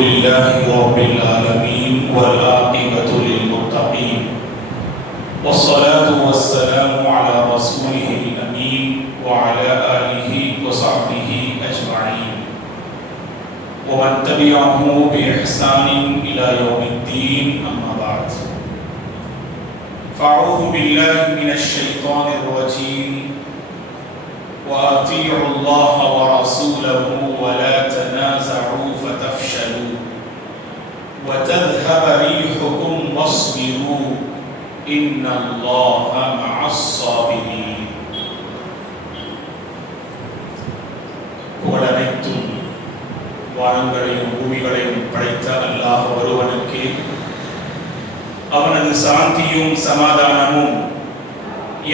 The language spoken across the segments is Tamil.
لله رب العالمين والعاقبة للمتقين والصلاة والسلام على رسوله الأمين وعلى آله وصحبه أجمعين ومن تبعه بإحسان إلى يوم الدين أما بعد فأعوذ بالله من الشيطان الرجيم وأطيعوا الله ورسوله ولا تنازعوا فتفشلوا وتذهب ريحكم واصبروا إن الله مع الصابرين. புகழனைத்தும் வானங்களையும் பூமிகளையும் படைத்த அல்லாஹ் ஒருவனுக்கே அவனது சாந்தியும் சமாதானமும்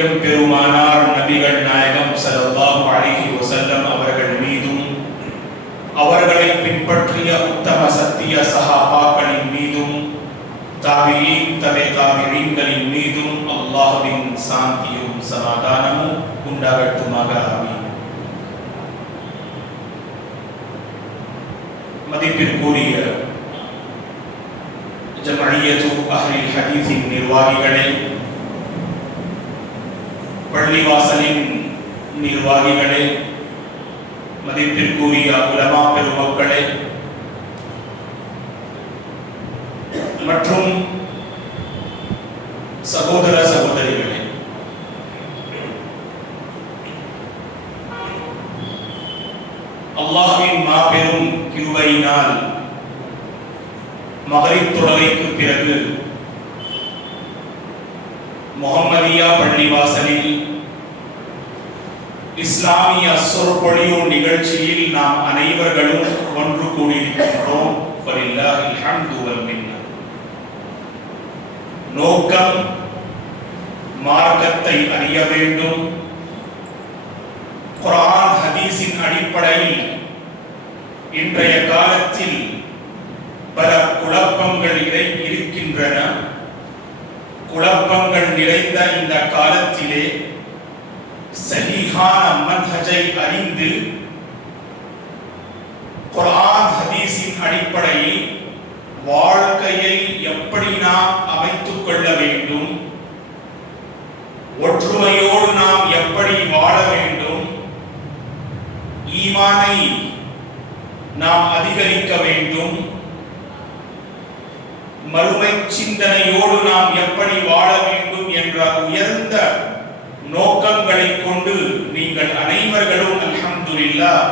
எம்பெருமானார் நபிகள் நாயகம் ஸல்லல்லாஹு அலைஹி வஸல்லம் அவர்கள் மீதும் அவர்களை பின்பற்றிய உத்தம சத்திய சஹாபாக்களின் மீதும் தாபிஈன் தபே-தாபிஈன்களின் மீதும் அல்லாஹ்வின் சாந்தியும் சமாதானமும் உண்டாகட்டுமாக. ஆமீன். மதிப்பிற்குரிய ஜமஇய்யத்து அஹ்லில் ஹதீஸின் நிர்வாகிகளே, பள்ளிவாசலின் நிர்வாகிகளே, மதிப்பிற்குரிய உலமா பெருமக்களே மற்றும் சகோதர சகோதரிகளே, அல்லாஹ்வின் மாபெரும் கிருபையினால் மக்ரிப் தொழுகைக்கு பிறகு முஹம்மதியா பள்ளிவாசலில் இஸ்லாமிய சொற்பொழிவு நிகழ்ச்சியில் நாம் அனைவர்களும் ஒன்று கூடியிருக்கின்றோம். ஃபலில்லாஹில் ஹம்து வல் மின்னா. நோக்கம் மார்க்கத்தை அறிய வேண்டும். குர்ஆன் ஹதீஸின் அடிப்படையில் இன்றைய காலத்தில் பல குழப்பங்கள் இருக்கின்றன. குழப்பங்கள் நிறைந்த இந்த காலத்திலே சஹீஹான மன்ஹஜை அறிந்து குர்ஆன் ஹதீஸின் அடிப்படையில் வாழ்க்கையை எப்படி நாம் அமைத்துக் கொள்ள வேண்டும், ஒற்றுமையோடு நாம் எப்படி வாழ வேண்டும், ஈமானை நாம் அதிகரிக்க வேண்டும், மறுமை சிந்தனையோடு நாம் எப்படி வாழ வேண்டும் என்ற உயர்ந்த நோக்கங்களை கொண்டு நீங்கள் அனைவர்களும் அல்ஹம்துலில்லாஹ்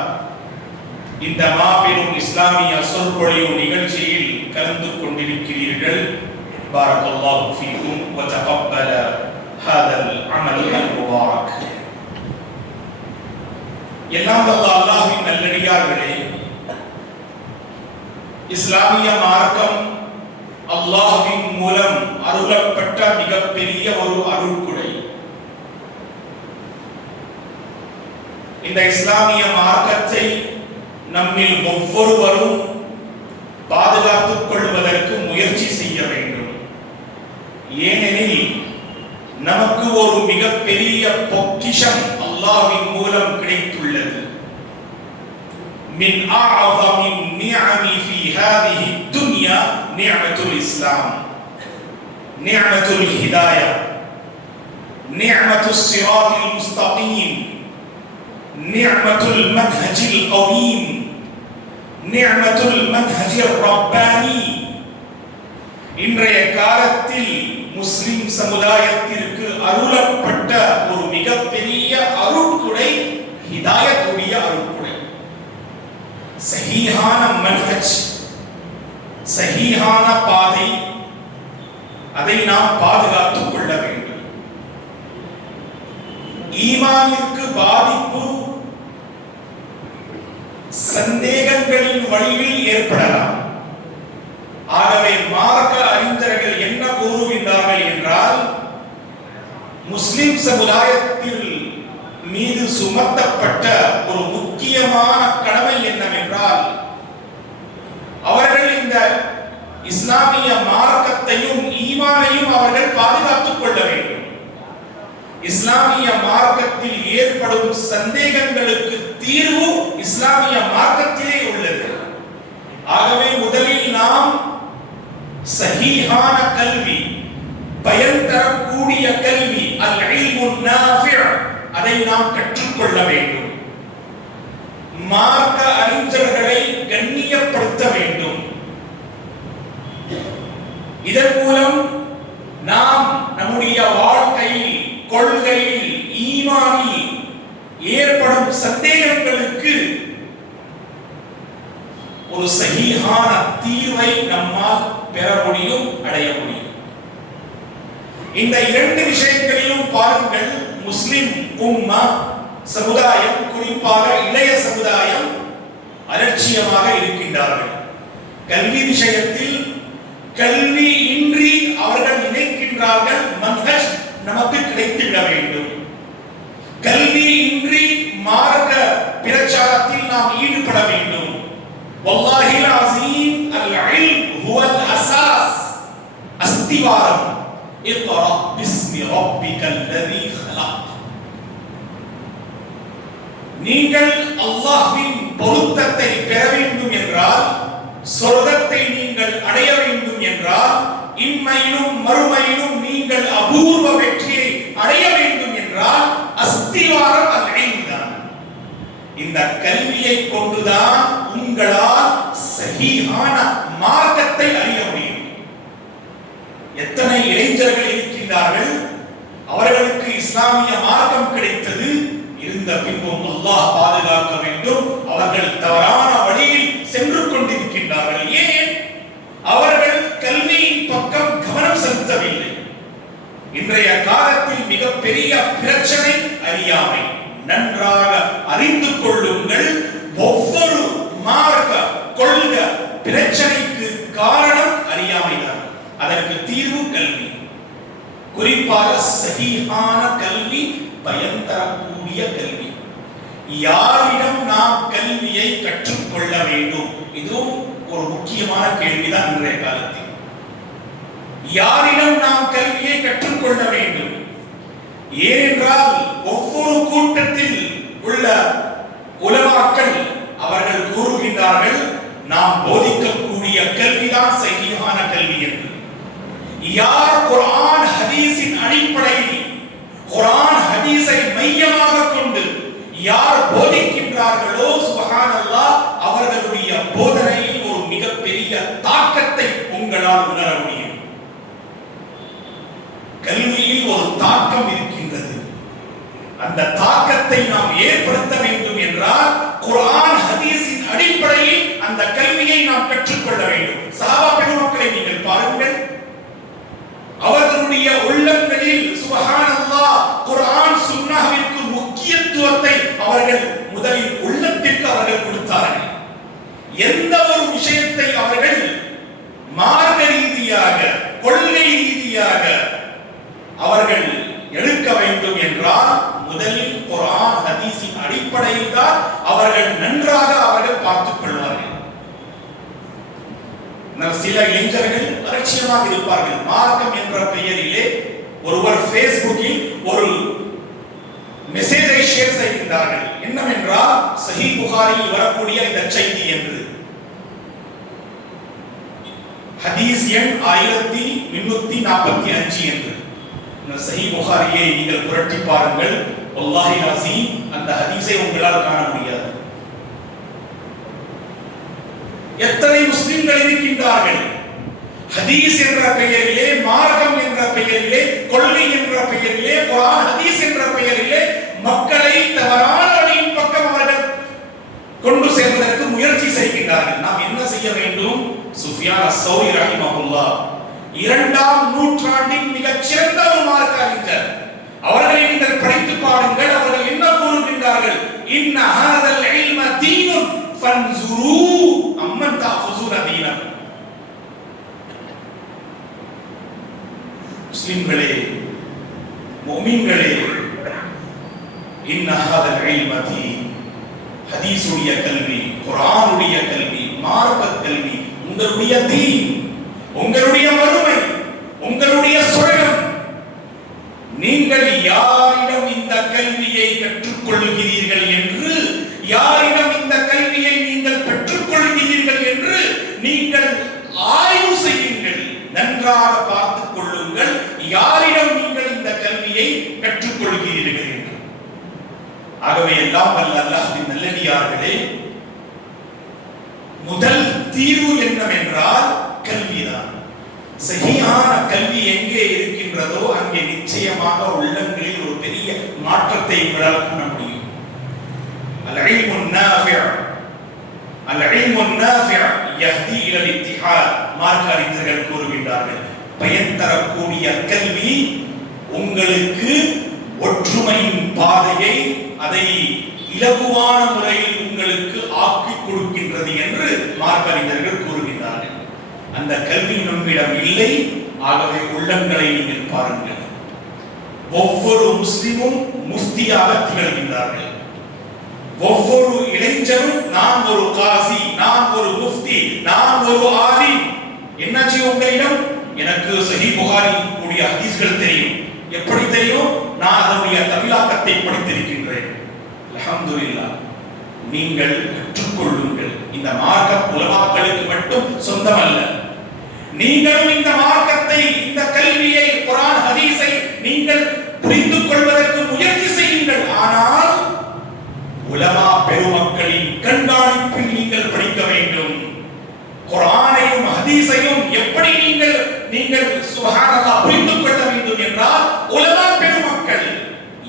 இந்த மாபெரும் இஸ்லாமிய சொற்பொழிவு நிகழ்ச்சியில் கலந்து கொண்டிருக்கிறீர்கள். பாரக்கல்லாஹு ஃபீக்கும் வ தகப்பல ஹாதல் அமல் அல் முபாரக். எல்லாம் வல்ல அல்லாஹ்வின் நல்லடியார்களே, இஸ்லாமிய மார்க்கம் அல்லாஹ்வின் மூலம் அருளப்பட்ட மிகப்பெரிய ஒரு அருள்குடை. இந்த இஸ்லாமிய மார்க்கத்தை நம்மில் ஒவ்வொருவரும் பாதுகாத்துக் கொள்வதற்கு முயற்சி செய்ய வேண்டும். ஏனெனில் நமக்கு ஒரு மிகப்பெரிய பொக்கிஷம் அல்லாஹ்வின் மூலம் கிடைத்துள்ளது. மின் அஅஸமின் நிஅமி ஃபீ ஹாதிஹி துன்யா நிஅமத்துல் இஸ்லாம், நிஅமத்துல் ஹிதாயா, நிஅமத்துஸ் ஸிராத்தில் முஸ்தகீம், நிஅமத்துல் மன்ஹஜில் கவீம், நிஅமத்துல் மன்ஹஜிர் ரப்பானி. இன்றைய காலத்தில் முஸ்லிம் சமுதாயத்திற்கு அருளப்பட்ட ஒரு மிகப்பெரிய அருட்குடை ஹிதாயத்துடைய அருட்குடை. சஹீஹான மன்ஹஜ், சஹீஹான பாதை, அதை நாம் பாதுகாத்துக் கொள்ள வேண்டும். ஈமானிற்கு பாதிப்பு சந்தேகங்களின் வழியில் ஏற்படலாம். ஆகவே மார்க்க அறிஞர்கள் என்ன கூறுகின்றார்கள் என்றால், முஸ்லிம் சமுதாயத்தில் மீது சுமத்தப்பட்ட ஒரு முக்கியமான கடமை என்னவென்றால், அவர்கள் இந்த இஸ்லாமிய மார்க்கத்தையும் ஈமானையும் அவர்கள் பாதுகாத்துக் கொள்ள வேண்டும். இஸ்லாமிய மார்க்கத்தில் ஏற்படும் சந்தேகங்களுக்கு தீர்வு இஸ்லாமிய மார்க்கத்திலே உள்ளது. ஆகவே முதலில் நாம் சஹீஹான கல்வி, பயன் தரக்கூடிய கல்வி, அல் இல்முன் நாஃபி', அதை நாம் கற்றுக்கொள்ள வேண்டும். மார்க்க அறிஞர்களை கண்ணியப்படுத்த வேண்டும். இதன் மூலம் நாம் நம்முடைய வாழ்க்கையில், கொள்கையில், ஈமானில் ஏற்படும் சந்தேகங்களுக்கு ஒரு சஹீஹான தீர்வை நம்மால் பெற முடியும், அடைய முடியும். இந்த இரண்டு விஷயங்களிலும் பாருங்கள், முஸ்லிம் உம்மா சமுதாயம், குறிப்பாக இளைய சமுதாயம் அலட்சியமாக இருக்கின்றார்கள். கல்வி விஷயத்தில் கல்வி இன்றி அவர்கள் நினைக்கின்றார்கள் மன்ஹஜ் நமக்கு கிடைத்துவிட வேண்டும். கல்வி இன்றி மார்க்க பிரச்சாரத்தில் நாம் ஈடுபட வேண்டும். வல்லாஹில் அஸீம் அல் இல்ம் ஹுவல் அஸாஸ், அஸ்திவாரம். இக்ரா பிஸ்மி ரப்பிகல் லதீ ஹலக். நீங்கள் அல்லாஹ்வின் பொருத்தத்தை பெற வேண்டும் என்றால், சொர்க்கத்தை நீங்கள் அடைய வேண்டும் என்றால், இம்மையிலும் மறுமையிலும் நீங்கள் அபூர்வ வெற்றியை அடைய வேண்டும் என்றால் அஸ்திவாரம் அல் இல்ம் தான். இந்த கல்வியை கொண்டுதான் உங்களால் சஹீஹான மார்க்கத்தை அறிய முடியும். எத்தனை இளைஞர்கள் இருக்கின்றார்கள், அவர்களுக்கு இஸ்லாமிய மார்க்கம் கிடைத்தது, இருந்த பின்பும் அல்லாஹ் பாதுகாக்க வேண்டும், அவர்கள் தவறான வழியில் சென்று கொண்டிருக்கின்றார்கள். ஏன்? அவர்கள் கல்வியின் பக்கம் கவனம் செலுத்தவில்லை. இன்றைய காலத்தில் மிகப்பெரிய பிரச்சனை அறியாமை. நன்றாக அறிந்து கொள்ளுங்கள், ஒவ்வொரு மார்க்க கொள்கை பிரச்சனைக்கு காரணம் அறியாமைதான். அதற்கு தீர்வு கல்வி, குறிப்பாக சஹீஹான கல்வி, பயன் தரக்கூடிய கல்வி. யாரிடம் நாம் கல்வியை கற்றுக்கொள்ள வேண்டும்? இதுவும் ஒரு முக்கியமான கேள்விதான் இன்றைய காலத்தில். யாரிடம் நாம் கல்வியை கற்றுக்கொள்ள வேண்டும்? ஏனென்றால் ஒவ்வொரு கூட்டத்தில் உள்ள உலமாக்கள் அவர்கள் கூறுகின்றார்கள், நாம் போதிக்கக்கூடிய கல்விதான் சஹீஹான கல்வி என்று. யார் குர்ஆன் ஹதீஸின் அடிப்படையில், குர்ஆன் ஹதீஸை மையமாக கொண்டு யார் போதிக்கின்றார்களோ, சுப்ஹானல்லாஹ், அவர்களுடைய போதனையில் ஒரு மிகப்பெரிய தாக்கத்தை உங்களால் உணர முடியும். கல்வியில் ஒரு தாக்கம் இருக்கின்றது. அந்த தாக்கத்தை நாம் ஏற்படுத்த வேண்டும் என்றால் குர்ஆன் ஹதீஸின் அடிப்படையில் அந்த கல்வியை நாம் கற்றுக்கொள்ள வேண்டும். சஹாபா பெருமக்களை நீங்கள் பாருங்கள், அவர்களுடைய உள்ளங்களில் சுப்ஹானல்லாஹ் குர்ஆன் சுன்னஹ்விற்கு முக்கியத்துவத்தை அவர்கள் முதலில் உள்ளத்திற்கு அவர்கள் கொடுத்தார்கள். எந்த ஒரு விஷயத்தை அவர்கள் மார்க்க ரீதியாக, கொள்கை ரீதியாக அவர்கள் எடுக்க வேண்டும் என்றால் முதலில் குர்ஆன் ஹதீஸின் அடிப்படையில் தான் அவர்கள் நன்றாக அவர்கள் பார்த்துக் கொள்வார்கள். சில இளைஞர்கள் அலட்சியமாக இருப்பார்கள். மார்க்கம் என்ற பெயரிலே ஒருவர் ஃபேஸ்புக்கில் ஒரு மெசேஜை ஷேர் செய்கின்றார்கள். என்னவென்றால், சஹீஹ் புகாரியில் வரக்கூடிய இந்த செய்தி என்று, ஹதீஸ் எண் 1345 என்று. சஹீஹ் புகாரியை நீங்கள் புரட்டி பாருங்கள், வல்லாஹி அஸீம், அந்த ஹதீஸை உங்களால் காண முடியாது. எத்தனை முஸ்லிம்கள் இருக்கின்றார்கள் ஹதீஸ் என்ற பெயரிலே, மார்க்கம் என்ற பெயரிலே, கொள்கை என்ற பெயரிலே, குர்ஆன் ஹதீஸ் என்ற பெயரிலே மக்களை தவறான வழியின் பக்கம் அவர்கள் கொண்டு செல்வதற்கு முயற்சி செய்கின்றார்கள். நாம் என்ன செய்ய வேண்டும்? சுஃபியான் அஸ்-ஸௌரி ரஹிமஹுல்லாஹ் 2ஆம் நூற்றாண்டின் மிகச் சிறந்த ஒரு மார்க்க அறிஞர். அவர்களை நீங்கள் படித்து பாருங்கள். அவர்கள் என்ன கூறுகின்றார்கள்? இன்ன ஹாதல் இல்ம தீனுன் ஃபன்சுரு அம்மன் தஅஃபுஸூன தீனக்கும். முஸ்லிம்களே, முஃமின்களே, இன்ன ஹாதல் இல்ம தீன், ஹதீஸுடைய கல்வி, குர்ஆனுடைய கல்வி, மார்க்க கல்வி உங்களுடைய தீன், உங்களுடைய மறுமை, உங்களுடைய சொர்க்கம். நீங்கள் யாரிடம் இந்த கல்வியை கற்றுக்கொள்கிறீர்கள் என்று, யாரிடம் இந்த கல்வியை நீங்கள் பெற்றுக்கொள்கிறீர்கள் என்று யாரிடம் நீங்கள் இந்த கல்வியை கற்றுக்கொள்கிறீர்கள் என்று. ஆகவே எல்லாம் வல்ல அல்லாஹ்வின் நல்லடியார்களே, முதல் தீர்வு என்னவென்றால் கல்விதான். சஹீஹான கல்வி எங்கே இருக்கின்றதோ அங்கே நிச்சயமாக உள்ளங்களில் ஒரு பெரிய மாற்றத்தை உங்களால் காண முடியும். அல்-இல்மு நாஃபிஅ், அல்-இல்மு நாஃபிஅ் யஹ்தி இலல் இத்திஹாத். மார்க்க அறிஞர்கள் கூறுகின்றார்கள், பயன் தரக்கூடிய கல்வி உங்களுக்கு ஒற்றுமையின் பாதையை, அதை இலகுவான முறையில் உங்களுக்கு ஆக்கி கொடுக்கின்றது என்று மார்க்க அறிஞர்கள் கூறுகின்றார்கள். அந்த கல்வி நம்மிடம் இல்லை. ஆகவே உள்ளங்களை நீங்கள் பாருங்கள். ஒவ்வொரு முஸ்லிமும் முஃப்தியாக திகழ்கின்றார்கள். ஒவ்வொரு இளைஞரும் நான் ஒரு காசி, நான் ஒரு முஃப்தி, நான் ஒரு ஆலிம். என்னாச்சு உங்களிடம்? எனக்கு சஹீஹ் புகாரி கூடிய ஹதீஸ்கள் தெரியும். எப்படி தெரியும்? நான் அதனுடைய தமிழாக்கத்தை படித்திருக்கின்றேன். அல்ஹம்துலில்லாஹ். நீங்கள் கற்றுக்கொள்ளுங்கள். இந்த மார்க்கம் உலமாக்களுக்கு மட்டும் சொந்தமல்ல. நீங்களும் இந்த மார்க்கத்தை, இந்த கல்வியை, குர்ஆன் ஹதீஸை நீங்கள் புரிந்து கொள்வதற்கு முயற்சி செய்யுங்கள். ஆனால் உலமா பெருமக்களின் கண்காணிப்பில் நீங்கள் படிக்க வேண்டும். குர்ஆனையும் ஹதீஸையும் எப்படி நீங்கள் சுப்ஹானல்லாஹ் புரிந்து கொள்ள வேண்டும் என்றால், உலமா பெருமக்கள்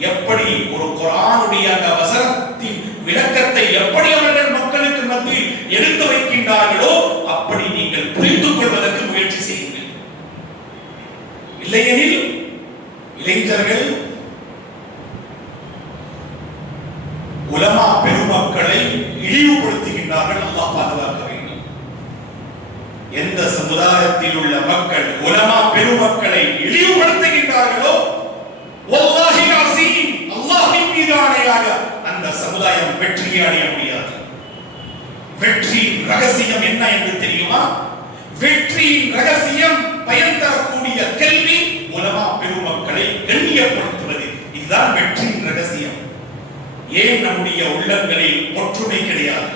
எப்படி ஒரு குர்ஆனுடைய அந்த வசனத்தின் விளக்கத்தை எப்படி அவர்கள் மக்களுக்கு மத்தியில் எடுத்து வைக்கின்றார்களோ அப்படி நீங்கள் புரிந்து கொள்வதற்கு முயற்சி செய்யுங்கள். இல்லையெனில் இளைஞர்கள் உலமா பெருமக்களை இழிவுபடுத்துகின்றார்கள். அல்லாஹ் பாதுகாக்க வேண்டும். எந்த சமுதாயத்தில் உள்ள மக்கள் உலமா பெருமக்களை இழிவுபடுத்துகின்றார்களோ வல்லாஹி அஸீம், அல்லாஹ்வின் மீது ஆணையாக அந்த சமுதாயம் வெற்றியை அடைய முடியாது. வெற்றியின் ரகசியம் என்ன என்று தெரியுமா? வெற்றியின் ரகசியம் பயன் தரக்கூடிய கல்வி, உலமா பெருமக்களை கண்ணியப்படுத்துவது. இதுதான் வெற்றியின் ரகசியம். ஏன் நம்முடைய உள்ளங்களில் ஒற்றுமை கிடையாது?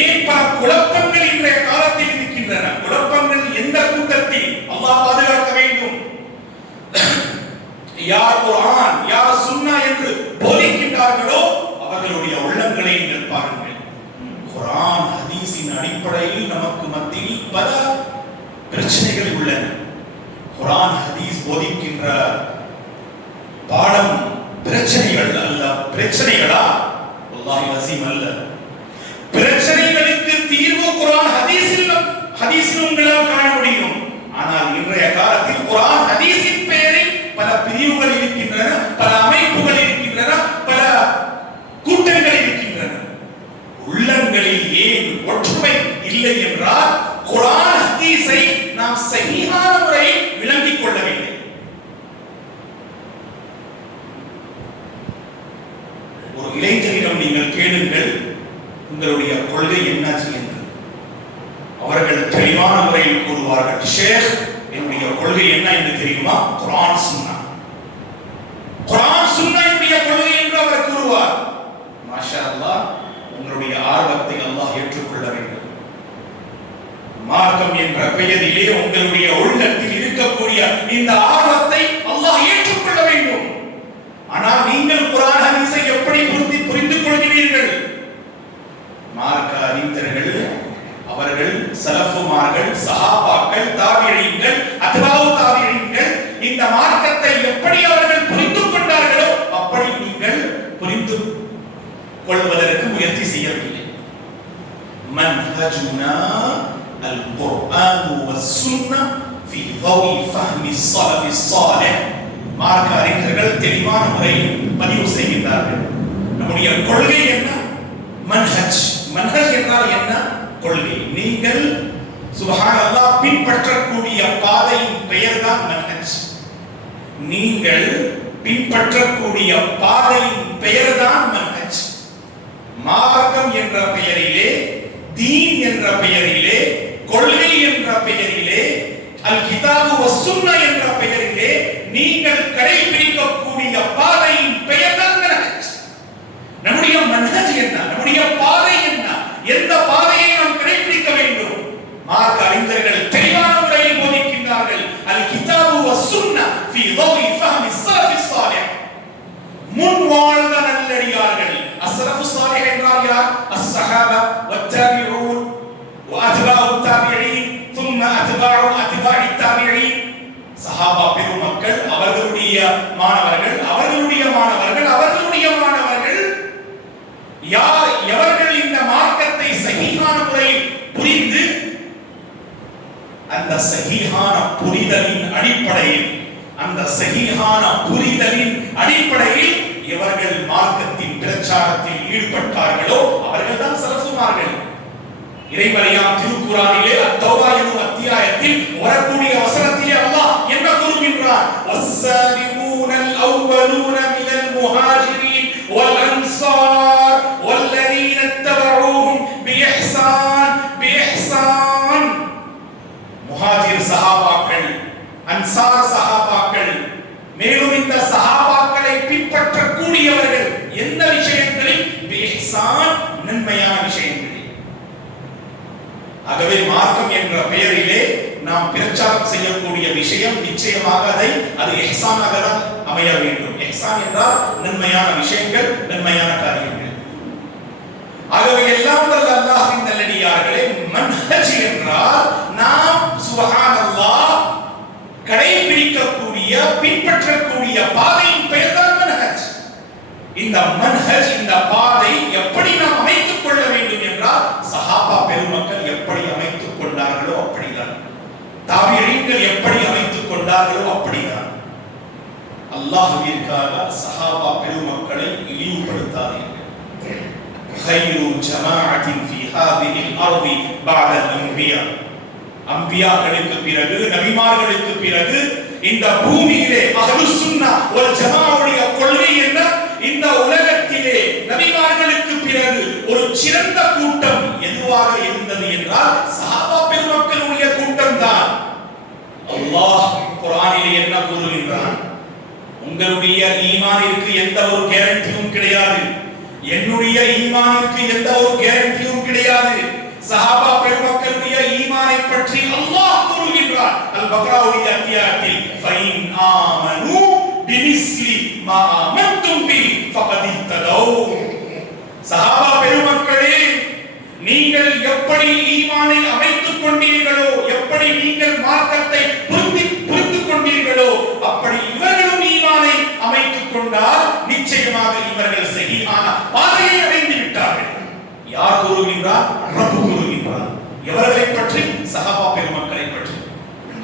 ஏன் பல குழப்பங்கள் இன்றைய காலத்தில் இருக்கின்றன? குழப்பங்கள் எந்த கூட்டத்தில்? அல்லாஹ் பாதுகாக்க வேண்டும். யார் குர்ஆன், யார் சுன்னா என்று போதிக்கின்றார்களோ அவர்களுடைய உள்ளங்களை நீங்கள் பாருங்கள். குர்ஆன் ஹதீஸின் அடிப்படையில் நமக்கு மத்தியில் பல பிரச்சனைகள் உள்ளன. குர்ஆன் ஹதீஸ் போதிக்கின்ற பாடம் பிரச்சனைகள் அல்ல. பிரச்சனைகளா? வல்லாஹி அஸீம் அல்ல. பிரச்சனைகளுக்கு தீர்வு குர்ஆன் ஹதீஸில் உங்களால் காண முடியும். ஆனால் இன்றைய காலத்தில் குர்ஆன் ஹதீஸின் பெயரில் பல பிரிவுகள் இருக்கின்றன, பல அமைப்புகள் இருக்கின்றன, பல கூட்டங்கள் இருக்கின்றன. உள்ளங்களில் ஏன் ஒற்றுமை இல்லை என்றால் குர்ஆன் ஹதீஸை நாம் சஹீஹான முறையில் விளங்கிக் கொள்ளவில்லை. ஒரு இளைஞரிடம் நீங்கள் கேளுங்கள், உங்களுடைய கொள்கை என்னாச்சு என்று. அவர்கள் தெளிவான முறையில் கூறுவார்கள், ஷேக் என்னுடைய கொள்கை என்ன என்று தெரியுமா? குர்ஆன் சுன்னா. குர்ஆன் சுன்னா என்னுடைய கொள்கை என்று அவர் கூறுவார். மாஷா அல்லாஹ், உங்களுடைய ஆர்வத்தை அல்லாஹ் ஏற்றுக்கொள்ள வேண்டும். மார்க்கம் என்ற பெயரிலே உங்களுடைய உள்ளத்தில் இருக்கக்கூடிய இந்த ஆர்வத்தை அல்லாஹ் ஏற்றுக்கொள்ள வேண்டும். ஆனால் நீங்கள் குர்ஆன் ஹதீஸை எப்படி புரிந்து கொள்கிறீர்கள்? மார்க்க அறிஞர்கள், அவர்கள் சலஃபுமார்கள், சஹாபாக்கள், தாபிஈன்கள், அத்பாஉ தாபிஈன்கள் இந்த மார்க்கத்தை எப்படி அவர்கள் புரிந்து கொண்டார்களோ அப்படி நீங்கள் புரிந்து கொள்வதற்கு முயற்சி செய்யவில்லை. மன்ஹஜுனா அல்-குர்ஆன் வஸ்-சுன்னா ஃபீ ضوء فهم السلف الصالح. மார்க்க அறிஞர்கள் தெளிவான முறையில் பதிவு செய்கின்றார்கள். நம்முடைய கொள்கை என்ன? மன்ஹஜ். மன்ஹஜ் என்றால் என்ன? கொள்கை. நீங்கள் சுப்ஹானல்லாஹ் பின்பற்றக்கூடிய பாதையின் பெயர் தான் மன்ஹஜ். நீங்கள் பின்பற்றக்கூடிய பாதையின் பெயர் தான் மன்ஹஜ். மார்க்கம் என்ற பெயரிலே, தீன் என்ற பெயரிலே, கொள்கை என்ற பெயரிலே, அல் கிதாபு வஸ் சுன்னா என்ற பெயரிலே நீங்கள் கடைபிடிக்கக்கூடிய பாதையின் பெயர் தான் மன்ஹஜ். நம்முடைய மன்ஹஜ் என்ன? நம்முடைய பாதை என்ன? எந்த பாதையை நாம் கடைபிடிக்க வேண்டும்? மார்க்க அறிஞர்கள் தெளிவான முறையில் போதிக்கின்றார்கள். அல் கிதாபு வஸ் சலஃபு ஸாலிஹ் என்றால் யார்? அஸ்ஸஹாபா வத்தாபிஊன் வஅத்பாஉ தாபிஈன் ثم அத்பாஉ அத்பாஇ தாபிஈன். சஹாபா பெருமக்கள், அவர்களுடைய மாணவர்கள், அவர்களுடைய மாணவர்கள், அவர்களுடைய மாணவர்கள், யார் எவர்கள் இந்த மார்க்கத்தை சஹீஹான முறையில் புரிந்து அந்த சஹீஹான புரிதலின் அடிப்படையில் இவர்கள் மார்க்கத்தின் பிரச்சாரத்தில் ஈடுபட்டார்களோ அவர்கள் தான் சலஃபுமார்கள். இறைமறையாம் திருக்குர்ஆனிலே அத்தௌபா எனும் அத்தியாயத்தில் வரக்கூடிய வசனத்திலே அல்லாஹ் என்ன கூறுகின்றார்? வஸ்ஸாபிகூனல் அவ்வலூன மினல் முஹாஜிரீன் வல் அன்சார் வல்லதீன தபஊஹும் பிஇஹ்சான். முஹாஜிர் சஹாபாக்கள், அன்சார் சஹாபாக்கள், மேலும் இந்த சஹாபாக்களை பின்பற்றக்கூடியவர்கள் எந்த விஷயங்களில்? பிஇஹ்சான், நன்மையான விஷயங்களில். ஆகவே மார்க்கம் என்ற பெயரிலே நாம் பிரச்சாரம் செய்யக்கூடிய விஷயம் நிச்சயமாக அது இஹ்சானாக தான் அமைய வேண்டும். இஹ்சான் என்றால் நன்மையான விஷயங்கள், நன்மையான காரியங்கள். ஆகவே எல்லாம் வல்ல அல்லாஹ்வின் நல்லடியார்களே, மன்ஹஜ் என்றால் நாம் சுப்ஹானல்லாஹ் கடைபிடிக்கக்கூடிய, பின்பற்றக்கூடிய பாதையின் பெயர் தான் மன்ஹஜ். இந்த மன்ஹஜ், இந்த பாதை எப்படி நாம் அமைத்துக் கொள்ள வேண்டும் என்றால் சஹாபா பெருமக்கள் எப்படி அமைத்துக் கொண்டார்களோ அப்படிதான், தாபிஈன்கள் எப்படி அமைத்துக் கொண்டார்களோ அப்படிதான். அல்லாஹ்விற்காக சஹாபா பெருமக்களை இழிவுபடுத்தாதீர்கள். خير جماعة في هذه الأرض بعد الأنبياء. அன்பியாக்களுக்கு பிறகு, நபிமார்களுக்கு பிறகு இந்த பூமியிலே அஹ்லுஸ் சுன்னா வல் ஜமாஅவுடைய கொள்கை என்ன? இந்த உலகத்திலே நபிமார்களுக்கு பிறகு ஒரு சிறந்த கூட்டம் எதுவாக இருந்தது என்றால் சஹாபா பெருமக்களுடைய கூட்டம் தான். அல்லாஹ் குர்ஆனிலே என்ன கூறுகின்றான்? உங்களுடைய ஈமானிற்கு எந்த ஒரு கேரண்டியும் கிடையாது, என்னுடைய ஈமானிற்கு எந்த ஒரு கேரண்டியும் கிடையாது. சஹாபா பெருமக்களுடைய ஈமானை பற்றி அல்லாஹ் கூறுகின்றார் அல் பக்ராவுடைய அத்தியாயத்தில், ஃபைன் ஆமனு பிமிஸ்லி மா ஆமன்தும் பி ஃபகத் இஹ்ததௌ. சஹாபா பெருமக்களே, நீங்கள் எப்படி ஈமானை அமைத்துக் கொண்டீர்களோ, எப்படி நீங்கள் மார்க்கத்தை புரிந்து கொண்டீர்களோ, அப்படி இவர்களும் ஈமானை அமைத்துக் கொண்டால் நிச்சயமாக இவர்கள் சஹீஹான பாதையை அடைந்து விட்டார்கள். யார் கூறுகின்றார்? ரப்பு கூறுகின்றார். எவர்களை பற்றி? சஹாபா பெருமக்களை பற்றி.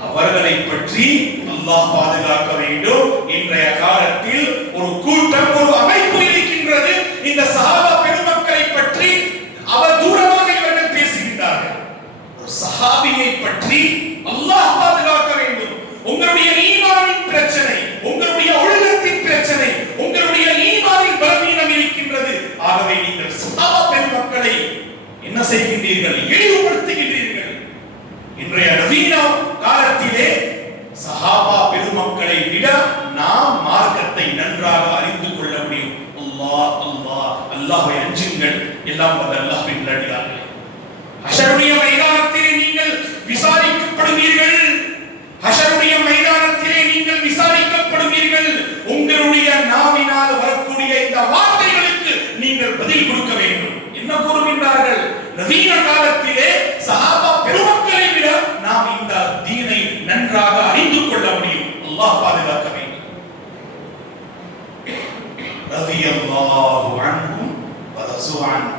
அவர்களை பற்றி அல்லாஹ் பாதுகாக்க வேண்டும். இன்றைய காலத்தில் ஒரு கூட்டம், ஒரு அமைப்பு இருக்கின்றது. இந்த சஹாபா பெருமக்களை பற்றி அவர் தூரமாக இவர்கள் பேசுகின்றார்கள். ஒரு சஹாபியை பற்றி அல்லாஹ் பாதுகாக்க வேண்டும். உங்களுடைய ஈமானின் பிரச்சனை, உங்களுடைய ஒழுக்கத்தின் பிரச்சனை, உங்களுடைய ஈமானின் பலவீனம் இருக்கின்றது. ஆகவே நீங்கள் சஹாபா பெருமக்களை என்ன செய்கின்றீர்கள்? இழிவுபடுத்துகின்றீர்கள். இன்றைய நவீன காலத்திலே சஹாபா பெருமக்களை விட நாம் மார்க்கத்தை நன்றாக அறிந்து கொள்ள முடியும். அல்லாஹ் அல்லாஹ் அல்லாஹ்வை அஞ்சுங்கள். எல்லாம் வல்ல அல்லாஹ்வின் நல்லடியார்களே, ஹஷருடைய மைதானத்திலே நீங்கள் விசாரிக்கப்படுவீர்கள். ஹஷருடைய மைதானத்திலே நீங்கள் விசாரிக்கப்படுவீர்கள். உங்களுடைய நாவினால் வரக்கூடிய இந்த வார்த்தைகளுக்கு நீங்கள் பதில் கொடுக்க வேண்டும். என்ன கூறுகின்றார்கள்? நவீன காலத்திலே சஹாபா பெருமக்களை விட நாம் இந்த தீனை நன்றாக அறிந்து கொள்ள முடியும். அல்லாஹ் பாதுகாக்க வேண்டும். ரலியல்லாஹு அன்ஹும் வ ரஸூ அன்ஹு.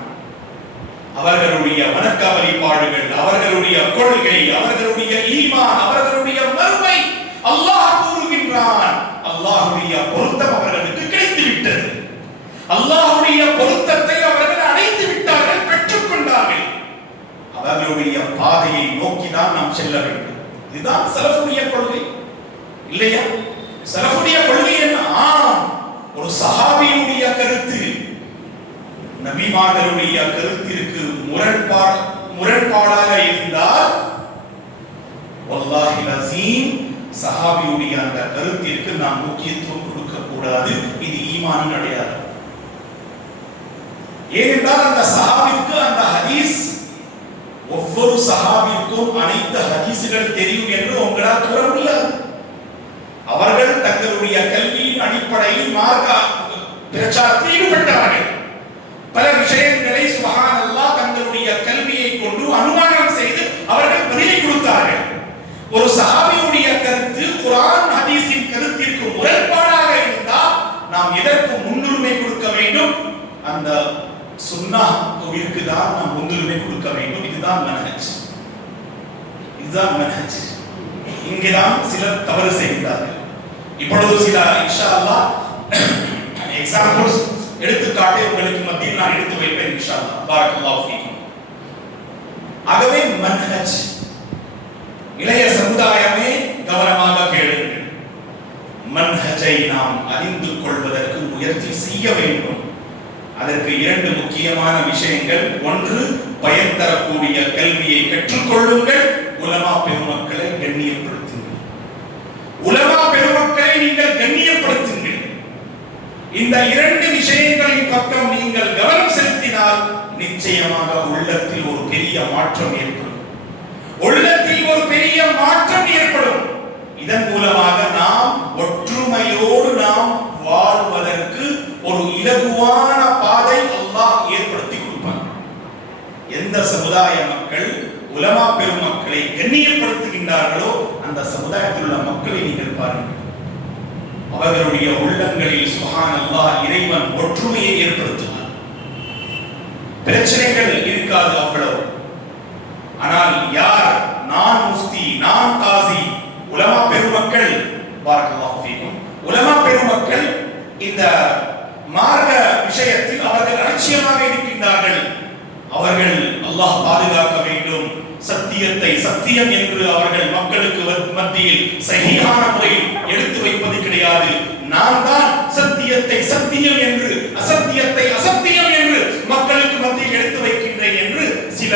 அவர்களுடைய வணக்க வழிபாடுகள், அவர்களுடைய கொள்கை, அவர்களுடைய ஈமான், அவர்களுடைய மறுமை, அல்லாஹ் கூறுகின்றான், அல்லாஹ்வுடைய பொருத்தம் அவர்களுக்கு கிடைத்து விட்டது. அல்லாஹ்வுடைய பொருத்தத்தை அவர்கள் அடைந்து விட்டார்கள், பெற்றுக் கொண்டார்கள். அவர்களுடைய பாதையை நோக்கி தான் நாம் செல்ல வேண்டும். இதுதான் சலஃபுடைய கொள்கை, இல்லையா? சலஃபுடைய கொள்கை என்ன? ஒரு சஹாபியுடைய கருத்து நபிமார்களுடைய கருத்திற்கு முரண்பாடாக இருந்தால் வல்லாஹி அஸீம் சஹாபியுடைய அந்த கருத்திற்கு நாம் முக்கியத்துவம் கொடுக்க கூடாது. இது ஈமானின் அடையாளம். ஏனென்றால் அந்த சஹாபிக்கு அந்த ஹதீஸ், ஒவ்வொரு சஹாபிக்கும் அனைத்து ஹதீசுகள் தெரியும் என்று உங்களால் கூற முடியாது. அவர்கள் தங்களுடைய கல்வியின் அடிப்படையில் மார்க்க பிரச்சாரத்தில் ஈடுபட்டார்கள். பல விஷயங்களை சுப்ஹானல்லாஹ் தங்களுடைய கல்வியை கொண்டு அனுமானம் செய்து அவர்கள் பதிலை கொடுத்தார்கள். ஒரு சஹாபியுடைய கருத்து குர்ஆன் ஹதீஸின் கருத்திற்கு முரண்பாடாக இருந்தால் நாம் எதற்கு முன்னுரிமை கொடுக்க வேண்டும்? அந்த சுன்னஹ்விற்கு தான் நாம் முன்னுரிமை கொடுக்க வேண்டும். இதுதான் மன்ஹஜ். இங்கேதான் சிலர் தவறு செய்கிறார்கள். இப்பொழுது சில இன்ஷா அல்லாஹ் எக்ஸாம்பிள்ஸ் எடுத்துக்காட்டை உங்களுக்கு மத்தியில் நான் எடுத்து வைப்பேன் இன்ஷா அல்லாஹ். பாரக்கல்லாஹு ஃபீக்கும். ஆகவே மன்ஹஜ், இளைய சமுதாயமே கவனமாக கேளுங்கள். மன்ஹஜை நாம் அறிந்து கொள்வதற்கு முயற்சி செய்ய வேண்டும். அதற்கு இரண்டு முக்கியமான விஷயங்கள். ஒன்று, பயன் தரக்கூடிய கல்வியை கற்றுக்கொள்ளுங்கள். உலமா பெருமக்களை கண்ணியப்படுத்துங்கள். உலமா பெருமக்களை நீங்கள் கண்ணியப்படுத்துங்கள். இந்த இரண்டு விஷயங்களின் பக்கம் நீங்கள் கவனம் செலுத்தினால் நிச்சயமாக உள்ளத்தில் ஒரு பெரிய மாற்றம் ஏற்படும். உள்ளத்தில் ஒரு பெரிய மாற்றம் ஏற்படும். இதன் மூலமாக நாம் ஒற்றுமையோடு நாம் வாழ்வதற்கு ஒரு இலகுவான பாதை அல்லாஹ் ஏற்படுத்தி கொடுப்பார். எந்த சமுதாய மக்கள் உலமா பெருமக்களை கண்ணியப்படுத்துகின்றார்களோ அந்த சமுதாயத்தில் உள்ள மக்களை நீங்கள் பாருங்கள். அவர்களுடைய உள்ளங்களில் சுப்ஹானல்லாஹ் இறைவன் ஒற்றுமையை ஏற்படுத்துவார். பிரச்சனைகள் இருக்காது அவ்வளவு. ஆனால் யார் நான் முஃப்தி, நான் காசி, உலமா பெருமக்கள், பாரக்கல்லாஹு ஃபீக்கும், உலமா பெருமக்கள் இந்த மார்க்க விஷயத்தில் அவர்கள் அலட்சியமாக இருக்கின்றார்கள். அவர்கள் அல்லாஹ் பாதுகாக்க வேண்டும். சத்தியத்தை சத்தியம் என்று அவர்கள் மக்களுக்கு மத்தியில் சஹீஹான முறையில் எடுத்து வைப்பது கிடையாது. நான் தான் சத்தியத்தை சத்தியம் என்று, அசத்தியத்தை அசத்தியம் என்று மக்களுக்கு மத்தியில் எடுத்து வைக்கின்றேன் என்று சில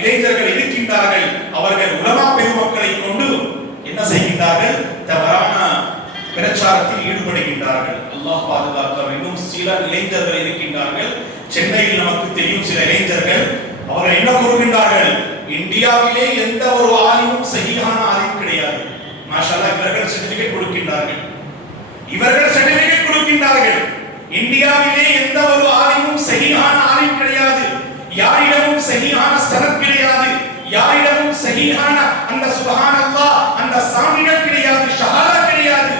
இளைஞர்கள் இருக்கின்றார்கள். அவர்கள் உலமா பெருமக்களை கொண்டு என்ன செய்கின்றார்கள்? தவறான பிரச்சாரத்தில் ஈடுபடுகின்றார்கள். அல்லாஹ் பாதுகாக்க வேண்டும். சில இளைஞர்கள் இருக்கின்றார்கள். சென்னையில் நமக்கு தெரியும் சில இளைஞர்கள். அவர்கள் என்ன கூறுகின்றார்கள்? இந்தியாவிலே எந்த ஒரு ஆலிமும் சஹீஹான ஆலிம் கிடையாது. மாஷாஅல்லாஹ், இவர்கள் சர்டிபிகேட் கொடுக்கின்றார்கள். இந்தியாவிலே எந்த ஒரு ஆலிமும் சஹீஹான ஆலிம் கிடையாது. யாரிடமும் சஹீஹான சனத் கிடையாது. யாரிடமும் சஹீஹான அந்த சுப்ஹானல்லாஹ் அந்த சான்றிதழ் கிடையாது, ஷஹாதா கிடையாது.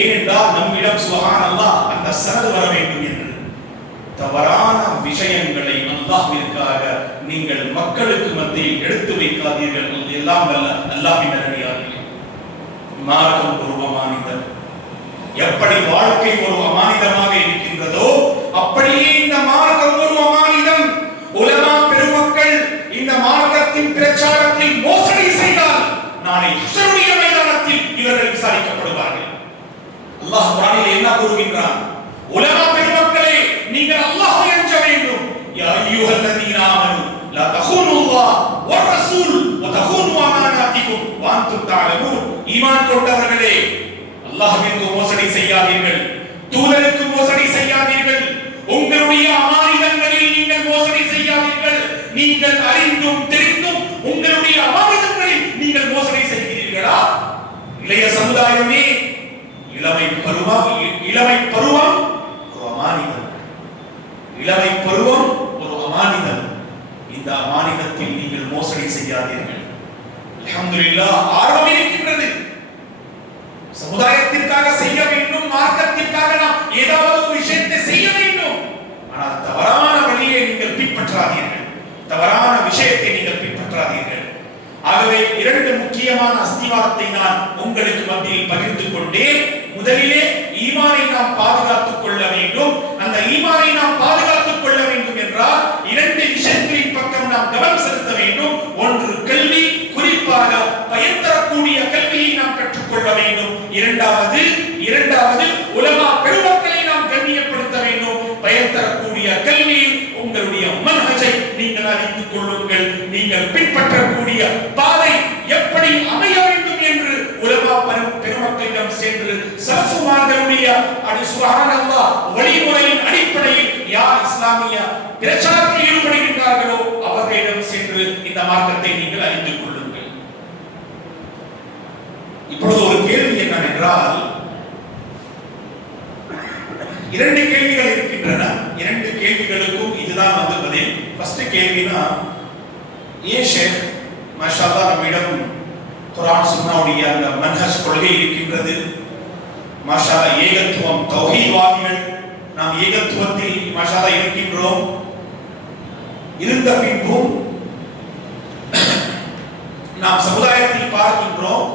ஏனென்றால் நம்மிடம் சுப்ஹானல்லாஹ் அந்த சனத் வர வேண்டும் என்று. தவறான விஷயங்களை அல்லாஹ்விற்காக நீங்கள் மக்களுக்கு மத்தியில் எடுத்து வைக்காதீர்கள். எல்லாம் வல்ல அல்லாஹ்வின் நல்லடியார்களே, மார்க்கம் ஒரு அமானிதம். எப்படி வாழ்க்கை ஒரு அமானிதமாக இருக்கின்றதோ அப்படியே இந்த மார்க்கம் ஒரு அமானிதம். உலமா பெருமக்கள் இந்த மார்க்கத்தின் பிரச்சாரத்தில் மோசடி செய்தால் நாளை ஹ்ஷருடைய மைதானத்தில் இவர்கள் விசாரிக்கப்படுவார்கள். அல்லாஹ் குர்ஆனில் என்ன கூறுகின்றான்? உலமா பெருமக்களே, நீங்கள் அல்லாஹ்வை அஞ்ச வேண்டும். யா அய்யுஹல்லதீன ஆமனு லா தഖூனுல்லாஹ் வர் ரசூல் வ தഖூனு அமானாத்திக்கும் வ அன்தும் தஅலமூன். ஈமான் கொண்டவர்களே, அல்லாஹ்விற்கு மோசடி செய்யாதீர்கள், தூதருக்கு மோசடி செய்யாதீர்கள், உங்களுடைய அமானிதங்களில் நீங்கள் மோசடி செய்யாதீர்கள். நீங்கள் அறிந்தும் தெரிந்தும் உங்களுடைய அமானிதங்களில் நீங்கள் மோசடி செய்கிறீர்களா? இளைய சமுதாயமே, இளமை பருவம் ஒரு அமானிதம். இளமை பருவம் ஒரு அமானிதம். இந்த அமானிதத்தில் நீங்கள் மோசடி செய்யாதீர்கள். அல்ஹம்துலில்லாஹ், ஆர்வம் இருக்கின்றது. சமுதாயத்திற்காக செய்ய வேண்டும், மார்க்கத்திற்காக நாம் ஏதாவது ஒரு விஷயத்தை செய்ய வேண்டும். ஆனால் தவறான வழியை நீங்கள் பின்பற்றாதீர்கள். தவறான விஷயத்தை நீங்கள் பின்பற்றாதீர்கள். ஆகவே இரண்டு முக்கியமான அஸ்திவாரத்தை நான் உங்களுக்கு மத்தியில் பகிர்ந்து கொண்டேன். முதலிலே ஈமானை நாம் பாதுகாத்துக் கொள்ள வேண்டும். அந்த ஈமானை நாம் பாதுகாத்துக் கொள்ள வேண்டும் என்றால் இரண்டு விஷயங்களின் பக்கம் நாம் கவனம் செலுத்த வேண்டும். ஒன்று கல்வி, குறிப்பாக பயன் தரக்கூடிய கல்வியை நாம் கற்றுக்கொள்ள வேண்டும். இரண்டாவது உலமா பெருமக்களை நாம் கண்ணியப்படுத்த வேண்டும். பயன் தரக்கூடிய கல்வியில் உங்களுடைய மன்ஹஜை நீங்கள் அறிந்து கொள்ளுங்கள். நீங்கள் பின்பற்றக்கூடிய பாதை எப்படி அமைய வேண்டும் என்று உலமா பெருமக்களிடம் சென்று சலஃபுமார்களுடைய சுப்ஹானல்லாஹ் வழிமுறையின் அடிப்படையில் யார் இஸ்லாமிய பிரச்சாரத்தில் ஈடுபடுகின்றார்களோ அவர்களிடம் சென்று இந்த மார்க்கத்தை நீங்கள் அறிந்து கொள்ளுங்கள். இப்பொழுது ஒரு கேள்வி என்னவென்றால், இரண்டு கேள்விகள் இருக்கின்றன. இரண்டு ஃபர்ஸ்ட் கேள்வினா, ஏன் ஷேக் மாஷா அல்லாஹ் நம்மிடம் குர்ஆன் சுன்னாவுடைய அந்த மன்ஹஜ் கொள்கை இருக்கின்றது, மாஷா அல்லாஹ் ஏகத்துவம் தௌஹீத் வாதிகள் நாம் ஏகத்துவத்தில் மாஷா அல்லாஹ் இருக்கின்றோம். இருந்த பின்பும் நாம் சமுதாயத்தில் பார்க்கின்றோம்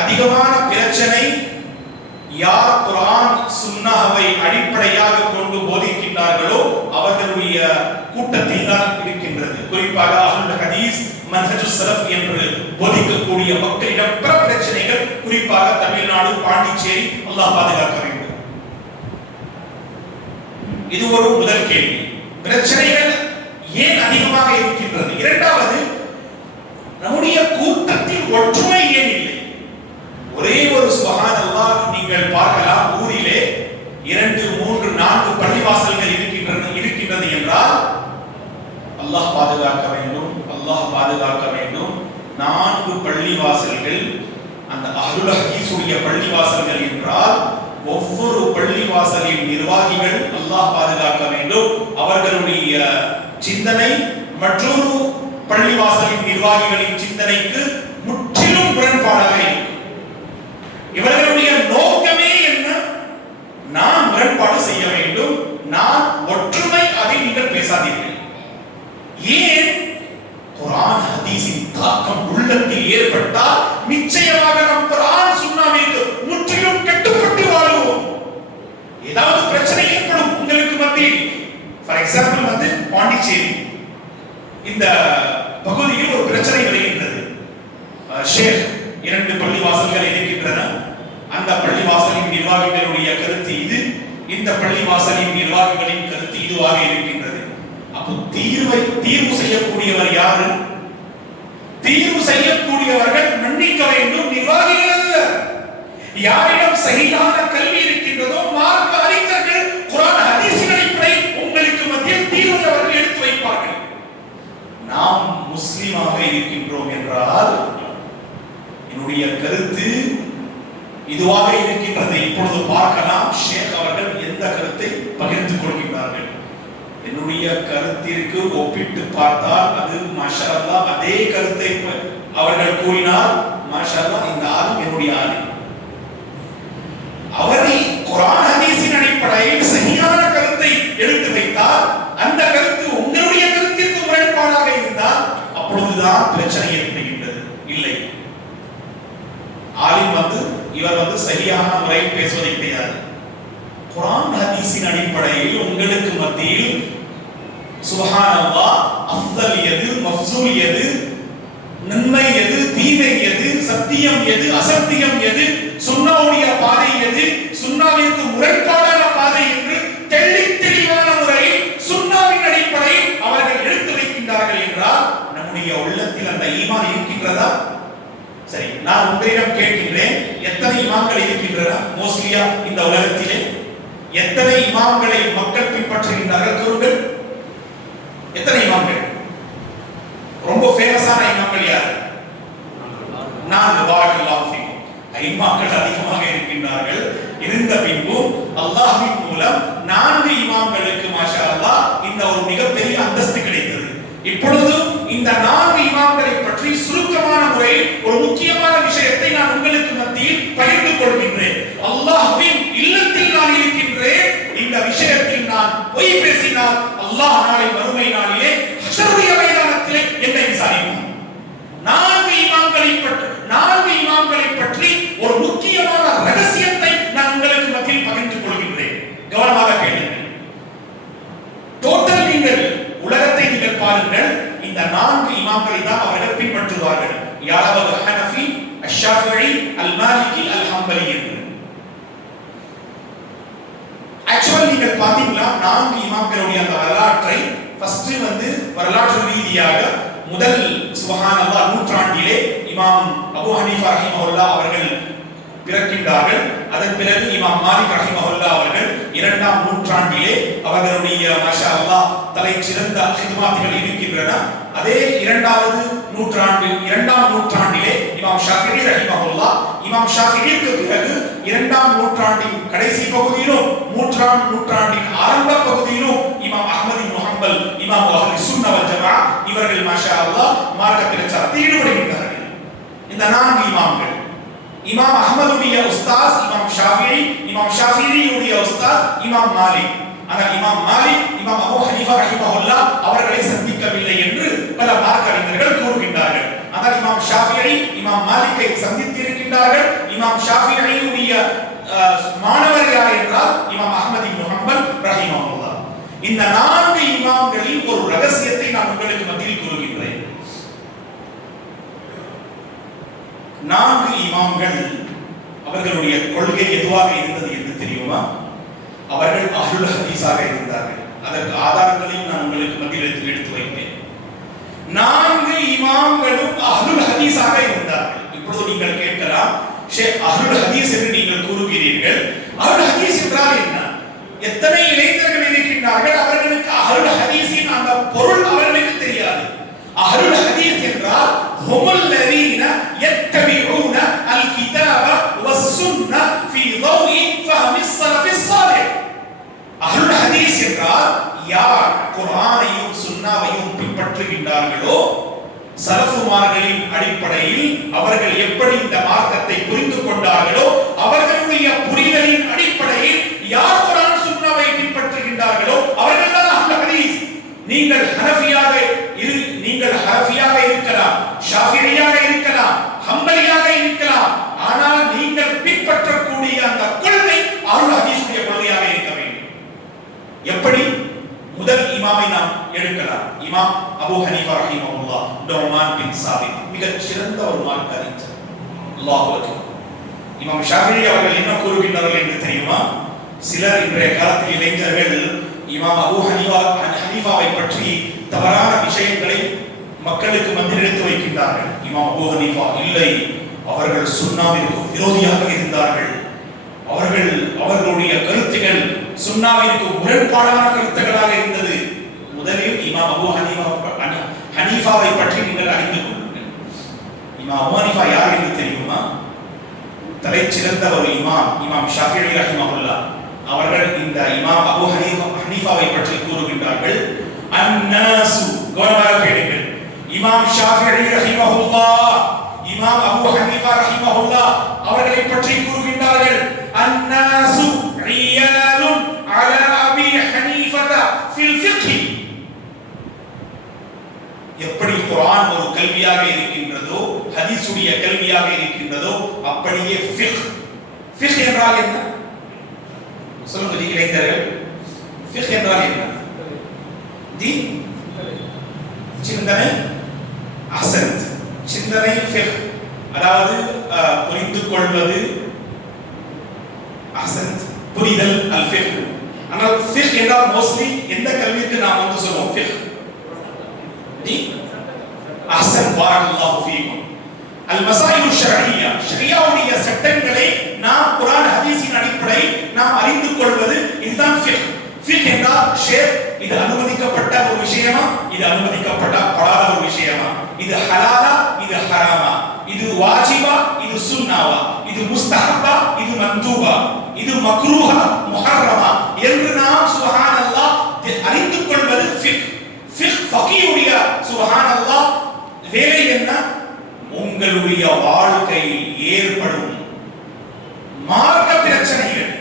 அதிகமான பிரச்சனை யார் குர்ஆன் சுன்னாவை அடிப்படையாக கொண்டு போதிக்கின்றார்களோ அவர்களுடைய கூட்டத்தில் தான் இருக்கின்றது. குறிப்பாக அஹ்லுல் ஹதீஸ் மன்ஹஜுஸ் ஸலஃப் என்று போதிக்கக்கூடிய மக்களிடம் பல பிரச்சனைகள், குறிப்பாக தமிழ்நாடு, பாண்டிச்சேரி, அல்லாஹ் பாதுகாக்க வேண்டும். இது ஒரு முதல் கேள்வி. பிரச்சனைகள் ஏன் அதிகமாக இருக்கின்றது? இரண்டாவது, நம்முடைய கூட்டத்தில் ஒற்றுமை ஏன் இல்லை? ஒரே ஒரு சுப்ஹானல்லாஹ் நீங்கள் பார்க்கலாம், ஊரிலே 2, 3, 4 பள்ளிவாசல்கள் இருக்கின்றது என்றால் அல்லாஹ் பாதுகாக்க வேண்டும், அல்லாஹ் பாதுகாக்க வேண்டும். 4 பள்ளிவாசல்கள் அந்த அஹ்லுல் ஹதீஸுடைய பள்ளிவாசல்கள் என்றால் ஒவ்வொரு பள்ளிவாசலின் நிர்வாகிகள் அல்லாஹ் பாதுகாக்க வேண்டும். அவர்களுடைய சிந்தனை மற்றொரு பள்ளிவாசலின் நிர்வாகிகளின் சிந்தனைக்கு முற்றிலும் முரண்பாடாக இருக்கும். இவர்களுடைய நோக்கமே என்ன? நான் முரண்பாடு செய்ய வேண்டும், நான் ஒற்றுமை, அதை நீங்கள் பேசாதீர்கள். ஏன்? குர்ஆன் ஹதீஸின் தாக்கம் உள்ளத்தில் ஏற்பட்டால் நிச்சயமாக நாம் குர்ஆன் சுன்னாவிற்கு முற்றிலும் கட்டுப்பட்டு வாழுவோம். ஏதாவது பிரச்சனை ஏற்படும் உங்களுக்கு மத்தியில். ஃபார் எக்ஸாம்பிள் பாண்டிச்சேரி இந்த பகுதியில் ஒரு பிரச்சனை வருகின்றது. ஷேக் 2 பள்ளிவாசல்கள் இருக்கின்றன. அந்த பள்ளிவாசலின் நிர்வாகிகளுடைய கருத்து இது, இந்த பள்ளிவாசலின் நிர்வாகிகளின் கருத்து இதுவாக இருக்கின்றது. அப்போ தீர்வு செய்யக்கூடியவர் யாரு? தீர்வு செய்யக்கூடியவர்கள் மன்னிக்க வேண்டும், நிர்வாகிகள் அல்ல. யாரிடம் சஹீஹான கல்வி இருக்கின்றதோ, மார்க்க அறிஞர்கள் குர்ஆன் ஹதீஸின் அடிப்படை உங்களுக்கு மத்தியில் தீர்வை அவர்கள் எடுத்து வைப்பார்கள். நாம் முஸ்லிமாக இருக்கின்றோம் என்றால் என்னுடைய கருத்து இதுவாக இருக்கின்றது. இப்பொழுது பார்க்கலாம் ஷேக் அவர்கள் எந்த கருத்தை பகிர்ந்து கொள்கின்றார்கள். என்னுடைய கருத்திற்கு ஒப்பிட்டு பார்த்தால் அது மாஷா அல்லாஹ் அதே கருத்தை அவர்கள் கூறினார். மாஷா அல்லாஹ் இந்த ஆளும் என்னுடைய ஆளு. அவரை குர்ஆன் ஹதீஸின் அடிப்படையில் சரியான கருத்தை எடுத்து வைத்தால் அந்த கருத்து உங்களுடைய கருத்திற்கு முரண்பாடாக இருந்தால் அப்பொழுதுதான் பிரச்சனை ஏற்படுகின்றது. இல்லை, ஆலிம் இவர் சரியான முறையில் பேசுவதை கிடையாது. குர்ஆன் ஹதீஸின் அடிப்படையில் உங்களுக்கு மத்தியில் சுப்ஹானல்லாஹ் அஃதல் எது, மஃஸூல் எது, நன்மை எது, தீமை எது, சத்தியம் எது, அசத்தியம் எது, சுன்னாவுடைய பாதை எது, சுன்னாவிற்கு முரண்பாடான பாதை என்று தெளிவான முறையில் சுன்னாவின் அடிப்படையில் அவர்கள் எடுத்து வைக்கின்றார்கள் என்றால் நம்முடைய உள்ளத்தில் அந்த ஈமான் இருக்கின்றதா? சரி, நான் உங்களிடம் கேட்கின்றேன், எத்தனை இமாம்கள் இருக்கின்றன மோஸ்ட்லியா இந்த உலகத்திலே? எத்தனை இமாம்களை மக்கள் பின்பற்றுகின்றார்கள் கூறுங்கள். எத்தனை இமாம்கள்? ரொம்ப ஃபேமஸான இமாம்கள் யார்? 4. பாரக்கல்லாஹு ஃபீக்கும். இமாம்கள் அதிகமாக இருக்கின்றார்கள். இருந்த பின்பும் அல்லாஹ்வின் மூலம் 4 இமாம்களுக்கு மாஷா அல்லாஹ் இந்த ஒரு மிகப்பெரிய அந்தஸ்து கிடைத்தது. இப்பொழுது இந்த 4 இமாம்களை பற்றி சுருக்கமான முறையில் ஒரு முக்கியமான விஷயத்தை நான் உங்களுக்கு மத்தியில் பகிர்ந்து கொள்கின்றேன். அல்லாஹ்வின் இல்லத்தில் நான் இருக்கின்றேன். இந்த விஷயத்தில் நான் பொய் பேசினால் அல்லாஹ் நாளை மறுமை நாளிலே ஹஷருடைய மைதானத்திலே என்னை விசாரிப்பான். 4 இமாம்களை பற்றி ஒரு முக்கியமான ரகசியத்தை நான் உங்களுக்கு மத்தியில் பகிர்ந்து கொள்கின்றேன். கவனமாக கேளுங்கள். டோட்டல் நீங்கள் உலகத்தை நீங்கள் பாருங்கள், இந்த 4 இமாம்களை தான் அவர்கள் பின்பற்றுவார்கள். யாராவது ஹனஃபி, அஷ்ஷாஃபிஈ, அல்-மாலிகி, அல்-ஹம்பலி என்று. ஆக்சுவலி நீங்கள் பாத்தீங்களா 4 இமாம்களுடைய அந்த வரலாற்றை ஃபர்ஸ்ட் வரலாற்று ரீதியாக முதல் சுப்ஹானல்லாஹ் நூற்றாண்டிலே இமாம் அபூ ஹனீஃபா ரஹிமஹுல்லாஹ் அவர்கள் பிறக்கின்றார்கள். அதன் பிறகு இமாம் மாலிக் ரஹிமஹுல்லாஹ் அவர்கள் 2ஆம் நூற்றாண்டிலே அவர்களுடைய மாஷா அல்லாஹ் தலை சிறந்த ஹித்மாத்துகள் இருக்கின்றன. அதே 2ஆம் நூற்றாண்டிலே இமாம் ஷாஃபிஈ ரஹிமஹுல்லாஹ், இமாம் ஷாஃபிஈக்கு பிறகு 2ஆம் நூற்றாண்டின் கடைசி பகுதியிலும் 3ஆம் நூற்றாண்டின் ஆரம்ப பகுதியிலும் இமாம் அஹ்மத் இப்னு ஹம்பல் ஹம்பல், இமாம் அஹ்லு சுன்னah வல் ஜமாஅ, இவர்கள் மாஷா அல்லாஹ் மார்க்க பிரச்சாரத்தில் ஈடுபடுகின்றார்கள். இந்த 4 இமாம்கள், இமாம் அஹ்மதுடைய உஸ்தாத் இமாம் ஷாஃபிஈ, இமாம் ஷாஃபிஈயுடைய உஸ்தாத் இமாம் மாலிக். ஆனால் இமாம் மாலிக் இமாம் அபூ ஹனீஃபா ரஹிமஹுல்லாஹ் அவர்களை சந்திக்கவில்லை என்று பல மார்க்க அறிஞர்கள் கூறுகின்றார்கள். ஆனால் இமாம் ஷாஃபிஈ இமாம் மாலிக்கை சந்தித்திருக்கின்றார்கள். இமாம் ஷாஃபிஈயுடைய மாணவர் யார் என்றால் இமாம் அஹ்மது இப்னு ஹம்பல் ரஹிமஹுல்லாஹ். இந்த 4 இமாம்களின் ஒரு ரகசியத்தை நான் உங்களுக்கு மத்தியில் கூறுகின்றேன். 4 இமாம்கள் அவர்களுடைய கொள்கை எதுவாக இருந்தது என்று தெரியுமா? அவர்கள் அஹ்லுல் ஹதீஸாக இருந்தார்கள். அதற்கு ஆதாரங்களையும் நான் உங்களுக்கு மத்தியில் எடுத்து வைப்பேன். 4 இமாம்களும் அஹ்லுல் ஹதீஸாக இருந்தார்கள். இப்பொழுது நீங்கள் கேட்கலாம், ஷேக் அஹ்லுல் ஹதீஸ் என்று நீங்கள் கூறுகிறீர்கள், அஹ்லுல் ஹதீஸ் என்றால் என்ன? எத்தனை இளைஞர்கள் இருக்கின்றார்கள், அவர்களுக்கு அஹ்லுல் ஹதீஸின் அந்த பொருள் அவர்களுக்கு தெரியாது. அஹ்லுல் ஹதீஸ் என்றால் ஹுமுல் லதீன யத்தபிஊன அல் கிதாப வஸ் சுன்னah ஃபீ ضوء فهم السلف الصالح. அஹ்லுல் ஹதீஸ் என்றால் யார் குர்ஆனையும் சுன்னாவையும் பின்பற்றுகின்றார்களோ, சலஃபுமார்களின் அடிப்படையில் அவர்கள் எப்படி இந்த மார்க்கத்தை புரிந்து கொண்டார்களோ, அவர்களுடைய புரிதலின் அடிப்படையில் யார் குர்ஆன் சுன்னாவை பின்பற்றுகின்றார்களோ அவர்கள் தான் அஹ்லுல் ஹதீஸ். நீங்கள் ஹனஃபியாக இருக்கலாம், ஷாஃபிஈயாக இருக்கலாம், ஹம்பலியாக இருக்கலாம், ஆனால் நீங்கள் பின்பற்றக்கூடிய அந்த கொள்கை அஹ்லுல் ஹதீஸுடைய கொள்கையாக இருக்க வேண்டும். எப்படி? முதல் இமாமை நாம் எடுக்கலாம். இமாம் அபூ ஹனீஃபா ரஹிமஹுல்லாஹ், நுஅமான் பின் சாபித், மிகச் சிறந்த ஒரு மார்க்க அறிஞர். அல்லாஹு அக்பர். இமாம் ஷாஃபிஈ அவர்கள் என்ன கூறுகின்றார்கள் என்று தெரியுமா? சிலர் இன்றைய காலத்தில் இளைஞர்கள் இமாம் அபூ ஹனீஃபாவை பற்றி தவறான விஷயங்களை மக்களுக்கு மத்தியில் எடுத்து வைக்கின்றார்கள். இமாம் அபூ ஹனீஃபா இல்லை, அவர்கள் சுன்னாவிற்கு விரோதியாக இருந்தார்கள், அவர்களுடைய கருத்துக்கள் சுன்னாவிற்கு முரண்பாடான கருத்துக்களாக இருந்தது. முதலில் இமாம் அபூ ஹனீஃபாவை பற்றி நீங்கள் அறிந்து கொள்ளுங்கள். இமாம் அபூ ஹனீஃபா யார் என்று தெரியுமா? தலைச்சிறந்த ஒரு இமாம், இமாம் ஷாஃபிஈ ரஹிமஹுல்லாஹ் அவர்கள் இந்த இமாம் அபூ ஹனீஃபாவை பற்றி கூறுகின்றார்கள், அன்னாசு, கவனமாக கேளுங்கள், இமாம் ஷாஃபிஈ ரஹிமஹுல்லாஹ் இமாம் அபூ ஹனீஃபா ரஹிமஹுல்லாஹ் அவர்களை பற்றி கூறுகின்றார்கள், அன்னாசு ரியாலுன் அலா அபீ ஹனீஃபத ஃபில் ஃபிக்ஹ். எப்படி குர்ஆன் ஒரு கல்வியாக இருக்கின்றதோ, ஹதீஸுடைய கல்வியாக இருக்கின்றதோ, அப்படியே ஃபிக்ஹ். ஃபிக்ஹ் என்றால் என்ன? சொல்லுங்க இளைஞர்கள், ஃபிக்ஹ் என்றால் என்ன? சிந்தனை. அஹ்சன்த். சிந்தனை ஃபிக்ஹ், அதாவது புரிந்து கொள்வது. அஹ்சன்த், புரிதல் அல் ஃபிக்ஹ். ஆனால் ஃபிக்ஹ் என்றால் மோஸ்ட்லி எந்த கல்விக்கு நாம் வந்து சொல்லுவோம் ஃபிக்ஹ்? அஹ்சன், பாரக்கல்லாஹு ஃபீக்கும். அல் மசாயிலு ஷர்இய்யா, ஷரியாவுடைய சட்டங்களை நாம் குர்ஆன் ஹதீஸின் அடிப்படையில் நாம் அறிந்து கொள்வது, இதுதான் ஃபிக்ஹ். ஃபிக்ஹ் என்றால் ஷேக், இது அனுமதிக்கப்பட்ட ஒரு விஷயமா, இது அனுமதிக்கப்படாத ஒரு விஷயமா, இது ஹலாலா, இது ஹராமா, இது வாஜிபா, இது சுன்னாவா, இது முஸ்தஹப்பா, இது மந்தூபா, இது மக்ரூஹா, முஹர்ரமா என்று நாம் சுப்ஹானல்லாஹ் அறிந்து கொள்வது ஃபிக்ஹ். ஃபிக்ஹ் ஃபகீஹுடைய சுப்ஹானல்லாஹ் வேலை என்ன? உங்களுடைய வாழ்க்கையில் ஏற்படும் மார்க்க பிரச்சனைகள்,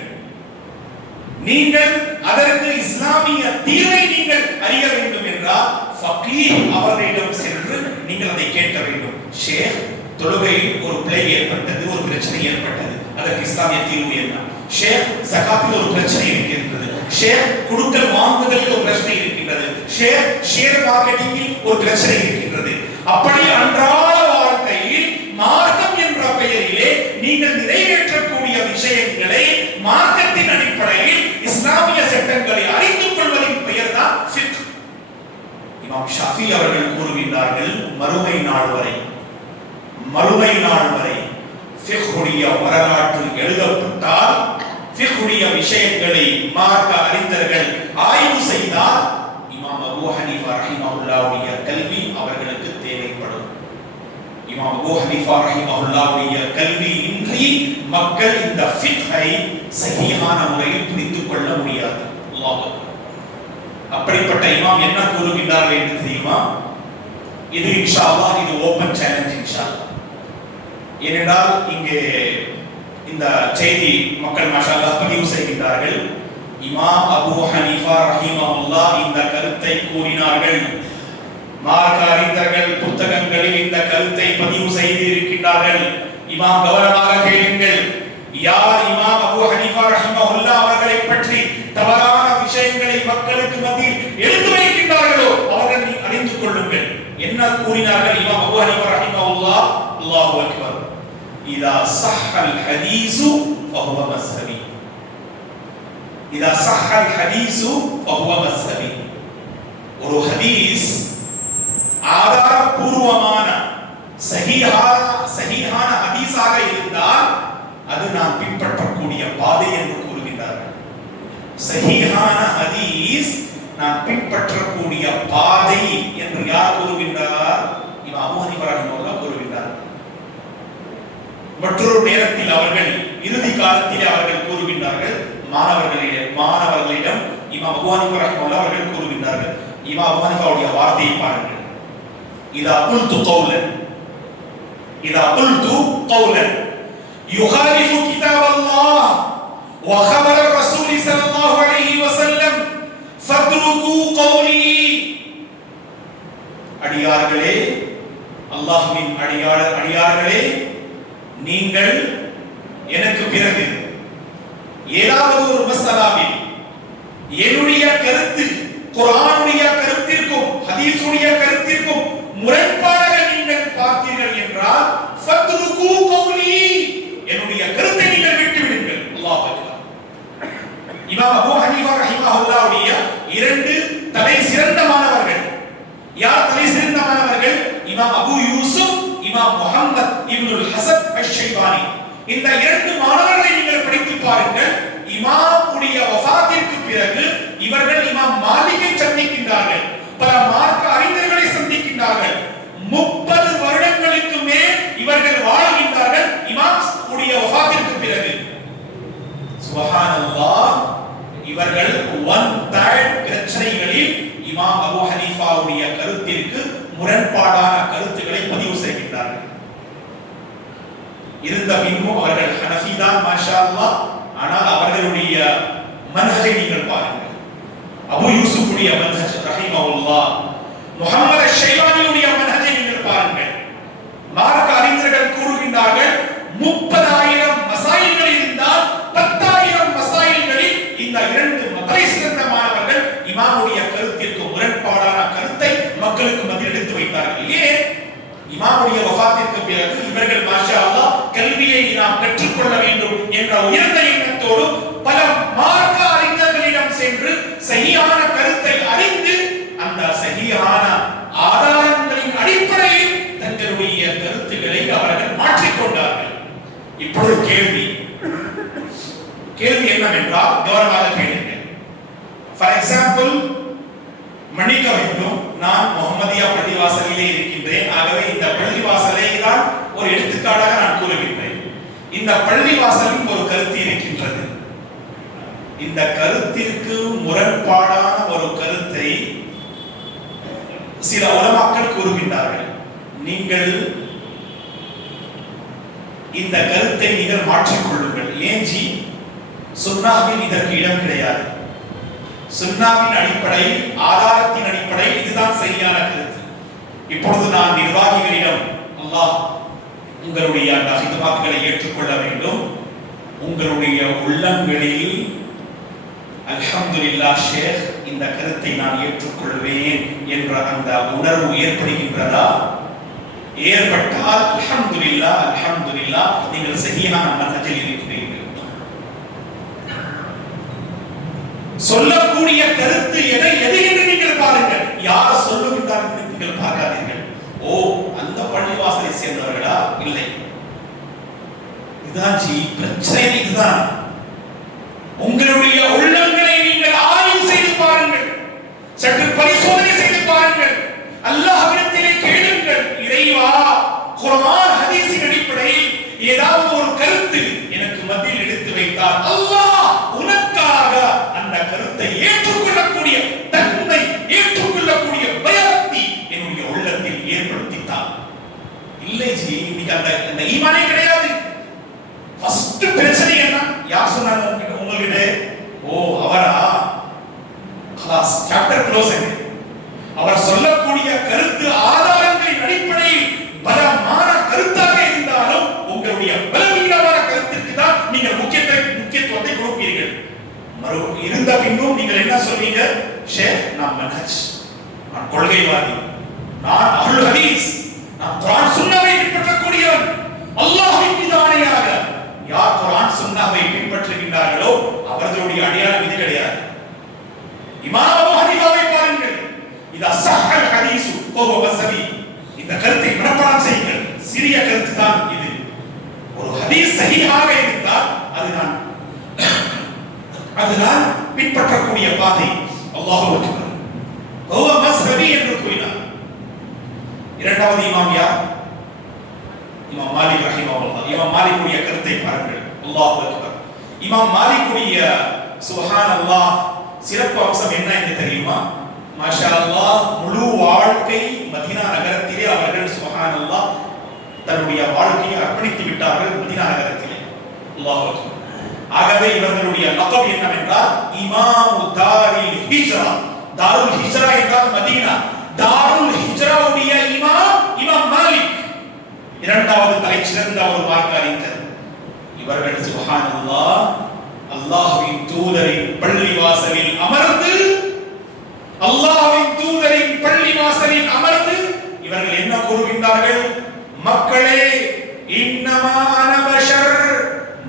நீங்கள் அதற்கு இஸ்லாமிய தீர்வை நீங்கள் அறிய வேண்டும் என்றால் ஃபகீஹ் அவர்களிடம் சென்று நீங்கள் அதை கேட்க வேண்டும். ஷேக், தொழுகையில் ஒரு பிழை ஏற்பட்டது, ஒரு பிரச்சனை ஏற்பட்டது, அதற்கு இஸ்லாமிய தீர்வு என்ன? ஷேக், ஜகாத்தில் ஒரு பிரச்சனை இருக்கின்றது. ஷேக், குடுக்கல் வாங்குதலில் ஒரு பிரச்சனை இருக்கின்றது. ஷேக், ஷேர் மார்க்கெட்டிங்கில் ஒரு பிரச்சனை இருக்கின்றது. அப்படி அன்றாட வாழ்க்கையில் மார்க்கம் என்ற பெயரிலே நீங்கள் நிறைவேற்றக்கூடிய விஷயங்களை மார்க்கத்தின் அடிப்படையில் இஸ்லாமிய சட்டங்களை அறிந்து கொள்வதின் பெயர் தான் ஃபிக்ஹ். இமாம் ஷாஃபிஈ அவர்கள் கூறுகின்றார்கள், மறுமை நாள் வரை ஃபிக்ஹுடைய வரலாற்று எழுதப்பட்டால், ஃபிக்ஹுடைய விஷயங்களை மார்க்க அறிஞர்கள் ஆய்வு செய்தால், இமாம் அபூ ஹனீஃபா ரஹிமஹுல்லாஹுடைய கல்வி அவர்களுக்கு தேவைப்படும். இமாம் அபூ ஹனீஃபா ரஹிமஹுல்லாஹுடைய கல்வி இன்றி மக்கள் இந்த ஃபிக்ஹை சஹீஹான முறையில் புரிந்து கொள்ள முடியாது. அல்லாஹ் அப்படிப்பட்ட இமாம் என்ன கூறுகின்றார்கள் என்று தெரியுமா? இது இன்ஷா அல்லாஹ் இது ஓபன் சேலஞ்ச் இன்ஷா அல்லாஹ். ஏனென்றால் இங்கே இந்த செய்தி மக்கள் மாஷா அல்லாஹ் பதிவு செய்கின்றார்கள். இமாம் அபூ ஹனீஃபா ரஹிமஹுல்லாஹ் இந்த கருத்தை கூறினார்கள். மார்க்க அறிஞர்கள் புத்தகங்களில் இந்த கருத்தை பதிவு செய்து இருக்கின்றார்கள். இமாம் கவனமாக கேளுங்கள். யார் இமாம் அபூ ஹனீஃபா ரஹிமஹுல்லாஹ் அவர்களை பற்றி தவறான விஷயங்களை மக்களுக்கு மத்தியில் எடுத்து வைக்கின்றார்களோ அவர்கள் அறிந்து கொள்ளுங்கள். என்ன கூறினார்கள் இமாம் அபூ ஹனீஃபா ரஹிமஹுல்லாஹ்? அல்லாஹு அக்பர். இதா ஸஹ்ஹல் ஹதீஸு ஃபஹுவ மஸ்ஹபி. இதா ஸஹ்ஹல் ஹதீஸு ஃபஹுவ மஸ்ஹபி. ஒரு ஹதீஸ் ஆதாரபூர்வமான சஹீஹான ஹதீஸாக இருந்தால் அது நாம் பின்பற்றக்கூடிய பாதை என்று கூறுகின்றார்கள். சஹீஹான ஹதீஸ் நாம் பின்பற்றக்கூடிய பாதை என்று யார் கூறுகின்றார்? இமாம் அபூ ஹனீஃபா ரஹிமஹுல்லாஹ் கூறுகின்றார். மற்றொரு நேரத்தில் அவர்கள் இறுதி காலத்தில் அவர்கள் கூறுகின்றார்கள் மாணவர்களிடம் இமாம் அபூ ஹனீஃபா ரஹிமஹுல்லாஹ் அவர்கள் கூறுகின்றார்கள். இமாம் அபூ ஹனீஃபாவுடைய வார்த்தையை பாருங்கள். இதா குல்து கௌலன் யுகாலிஃபு கிதாபல்லாஹ் வ خبر الرسول صلى الله عليه وسلم فاتركوا قولي. அடியார்களே, அல்லாஹ்வின் அடியார்களே, நீங்கள் எனக்கு பிறகு ஏதாவது ஒரு மஸ்அலாவில் என்னுடைய கருத்து குர்ஆனுடைய கருத்திற்கும் ஹதீஸுடைய கருத்திற்கும் முரண்பாடாக நீங்கள் பார்த்தீர்கள் என்றால் ஃபத்ருக்கு கௌலி, என்னுடைய கருத்தை நீங்கள் விட்டு விடுங்கள். அல்லாஹ் அக்பர். இமாம் அபூ ஹனீஃபா ரஹிமஹுல்லாஹ்வுடைய இரண்டு தலை சிறந்த மாணவர்கள். யார் தலை சிறந்த மாணவர்கள்? இமாம் அபூ யூசுப், இமாம் முஹம்மத் இப்னுல் ஹசன் அஷ்-ஷைபானி. இந்த இரண்டு மாணவர்களை நீங்கள் படித்து பாருங்கள். இமாம் உடைய வஃபாத்திற்கு பிறகு இவர்கள் இமாம் மாலிகை சந்திக்கின்றார்கள். பல மார்க்க அறிஞர்களை சந்திக்கின்றார்கள். 30 வருடங்களுக்கு மேல் இவர்கள் வாழ்கின்றார்கள் இமாம் உடைய வஃபாத்திற்கு பிறகு. சுப்ஹானல்லாஹ். இவர்கள் 1/3 பிரச்சனைகளில் இமாம் அபூ ஹனீஃபாவுடைய கருத்திற்கு முரண்பாடான கருத்துக்களை பதிவு செய்கின்றார்கள். இருந்த பின்பும் அவர்கள் ஹனஃபி தான் மாஷா அல்லாஹ். ஆனால் அவர்களுடைய மன்ஹஜை நீங்கள் பாருங்கள். அபூ யூசுஃபுடைய மன்ஹஜ் ரஹிமஹுல்லாஹ், முஹம்மத் அஷ்-ஷைபானியுடைய மன்ஹஜை நீங்கள் பாருங்கள். மார்க்க அறிஞர்கள் கூறுகின்றார்கள் 30,000 மசாயில்கள் இருந்தால் 10,000 மசாயில்களில் இந்த இரண்டு தலை சிறந்த மாணவர்கள் இமாமுடைய கருத்திற்கு முரண்பாடான கருத்தை மக்களுக்கு மத்தியில் எடுத்து வைத்தார்கள். ஏன்? இமாமுடைய வஃபாத்திற்கு பிறகு இவர்கள் மாஷா அல்லாஹ் கல்வியை நாம் கற்றுக்கொள்ள வேண்டும் என்ற உயர்ந்த எண்ணத்தோடு பல மார்க்க அறிஞர்களிடம் சென்று சஹீஹான கருத்தை அறிந்து அந்த சஹீஹான ஆதாரங்களின் அடிப்படையில் தங்களுடைய கருத்துக்களை அவர்கள் மாற்றிக்கொண்டார்கள். இப்பொழுது கேள்வி என்னவென்றால் கவனமாக கேளுங்கள். ஃபார் எக்ஸாம்பிள், மன்னிக்க வேண்டும், நான் முஹம்மதியா பள்ளிவாசலிலே இருக்கின்றேன். ஆகவே இந்த பள்ளிவாசலை தான் ஒரு எடுத்துக்காட்டாக நான் கூறுகின்றேன். இந்த பள்ளிவாசலில் ஒரு கருத்து இருக்கின்றது. இந்த கருத்திற்கு முரண்பாடான ஒரு கருத்தை சில உலமாக்கள் கூறுகின்றார்கள். நீங்கள் இந்த கருத்தை நீங்கள் மாற்றிக்கொள்ளுங்கள். ஏன் ஜி? சுன்னாவில் இதற்கு இடம் கிடையாது. சுன்னாவின் அடிப்படையில், ஆதாரத்தின் அடிப்படையில் இதுதான் சரியான கருத்து. இப்பொழுது நான் நிர்வாகிகளிடம், அல்லாஹ் உங்களுடைய அந்த ஹிதமத்களை ஏற்றுக்கொள்ள வேண்டும், உங்களுடைய உள்ளங்களில் அல்ஹம்துலில்லாஹ் ஷேக் இந்த கருத்தை நான் ஏற்றுக்கொள்வேன் என்ற அந்த உணர்வு ஏற்படுகின்றதா? ஏற்பட்டால் அல்ஹம்துலில்லாஹ் அல்ஹம்துலில்லாஹ் நீங்கள் சஹீஹான மன்ஹஜில் இருக்கிறீர்கள். சொல்லக்கூடிய கருத்து எது என்று நீங்கள் பாருங்கள். யார் சொல்லுகின்றார்கள் என்று நீங்கள் பார்க்காதீர்கள். ஓ, அந்த பள்ளிவாசலை சேர்ந்தவர்களா? இல்லை. இதுதான் ஜி பிரச்சனை. இதுதான். உங்களுடைய உள்ளங்களை நீங்கள் ஆய்வு செய்து பாருங்கள், சற்று பரிசோதனை செய்து பாருங்கள், அல்லாஹ்விடத்திலே கேளுங்கள். இறைவா, குர்ஆன் ஹதீஸின் அடிப்படையில் ஏதாவது ஒரு கருத்து எனக்கு மத்தியில் எடுத்து வைத்தால் அல்லாஹ் உனக்காக அந்த கருத்தை ஏற்றுக்கொள்ளக்கூடிய தன்மை இருந்த பின்னும் நீங்கள் என்ன சொல்வீங்க? ஷேக், நான் மன்ஹஜ், நான் கொள்கைவாதி, நான் அஹ்லுல் ஹதீஸ், நான் குர்ஆன் சுன்னவை பின்பற்றக்கூடியவன். அல்லாஹ்வின் மீது ஆணையாக யார் குர்ஆன் சுன்னவை பின்பற்றுகின்றார்களோ அவர்களுடைய அடையாளம் இது கிடையாது. இமாம் அபூ ஹனீஃபாவை பாருங்கள், இதா ஸஹ்ஹல் ஹதீஸ் ஃபஹுவ மஸ்ஹபி. இந்த கருத்தை மனப்பாடம் செய்யுங்கள். சிறிய கருத்து தான் இது. ஒரு ஹதீஸ் சஹீஹாக இருந்தால் அதுதான் பின்பற்றக்கூடிய பாதை. அல்லாஹு அக்பர். ஃபஹுவ மஸ்ஹபி என்று கூறினார். இரண்டாவது இமாம் யார்? இமாம் மாலிக் ரஹிமஹுல்லாஹ். இமாம் மாலிக்குடைய கருத்தை பாருங்கள். அல்லாஹு அக்பர். இமாம் மாலிக்குடைய சுப்ஹானல்லாஹ் சிறப்பு அம்சம் என்ன என்று தெரியுமா? மாஷா அல்லாஹ், முழு வாழ்க்கை மதீனா நகரத்திலே அவர்கள் சுப்ஹானல்லாஹ் தன்னுடைய வாழ்க்கையை அர்ப்பணித்து விட்டார்கள் மதீனா நகரத்திலே. அல்லாஹு அக்பர். ஆகவே இவர்களுடைய லகப் என்னவென்றால் இமாமு தாரில் ஹிஜ்ரா. தாருல் ஹிஜ்ரா என்றால் மதீனா. தாருல் ஹிஜ்ராவுடைய இமாம் மாலிக் இரண்டாவது தலை சிறந்த ஒரு மார்க்க அறிஞர். இவர்கள் சுப்ஹானல்லாஹ் அல்லாஹ்வின் தூதரின் பள்ளிவாசலில் அமர்ந்து இவர்கள் என்ன கூறுகின்றார்கள்? மக்களே, இன்னமா அன பஷர்,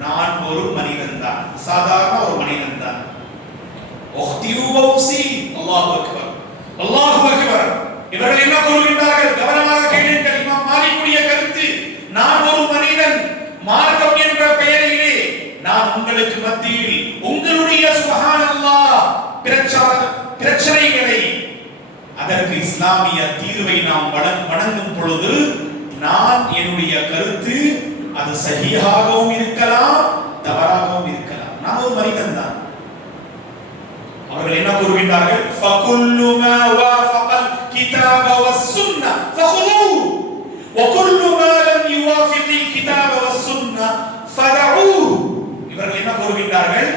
நான் ஒரு மனிதன் தான், சாதாரண ஒரு மனிதன் தான். உக்தியு வௌசி. அல்லாஹு அக்பர், அல்லாஹு அக்பர். இவர்கள் என்ன கூறுகின்றார்கள்? கவனமாக கேளுங்கள். இமாம் மாலிக்குடைய கருத்து, நான் ஒரு மனிதன், மார்க்கம் என்ற பெயரிலே நான் உங்களுக்கு மத்தியில் உங்களுடைய சுப்ஹானல்லாஹ் பிரச்சனைகளை, அதற்கு இஸ்லாமிய தீர்வை நாம் வழங்கும் பொழுது நான் என்னுடைய கருத்து அது சஹீஹாகவும் இருக்கலாம், தவறாகவும் இருக்கலாம். நான் ஒரு மனிதன் தான். அவர்கள் என்ன கூறுகின்றார்கள்? ஃபகுல்லு மா வாஃபகல் கிதாப வஸ்ஸுன்னஹ ஃபஹுது வகுல்லு மா லம் யுவாஃபிகில் கிதாப வஸ்ஸுன்னஹ ஃபதஉ. இவர்கள் என்ன கூறுகின்றார்கள்?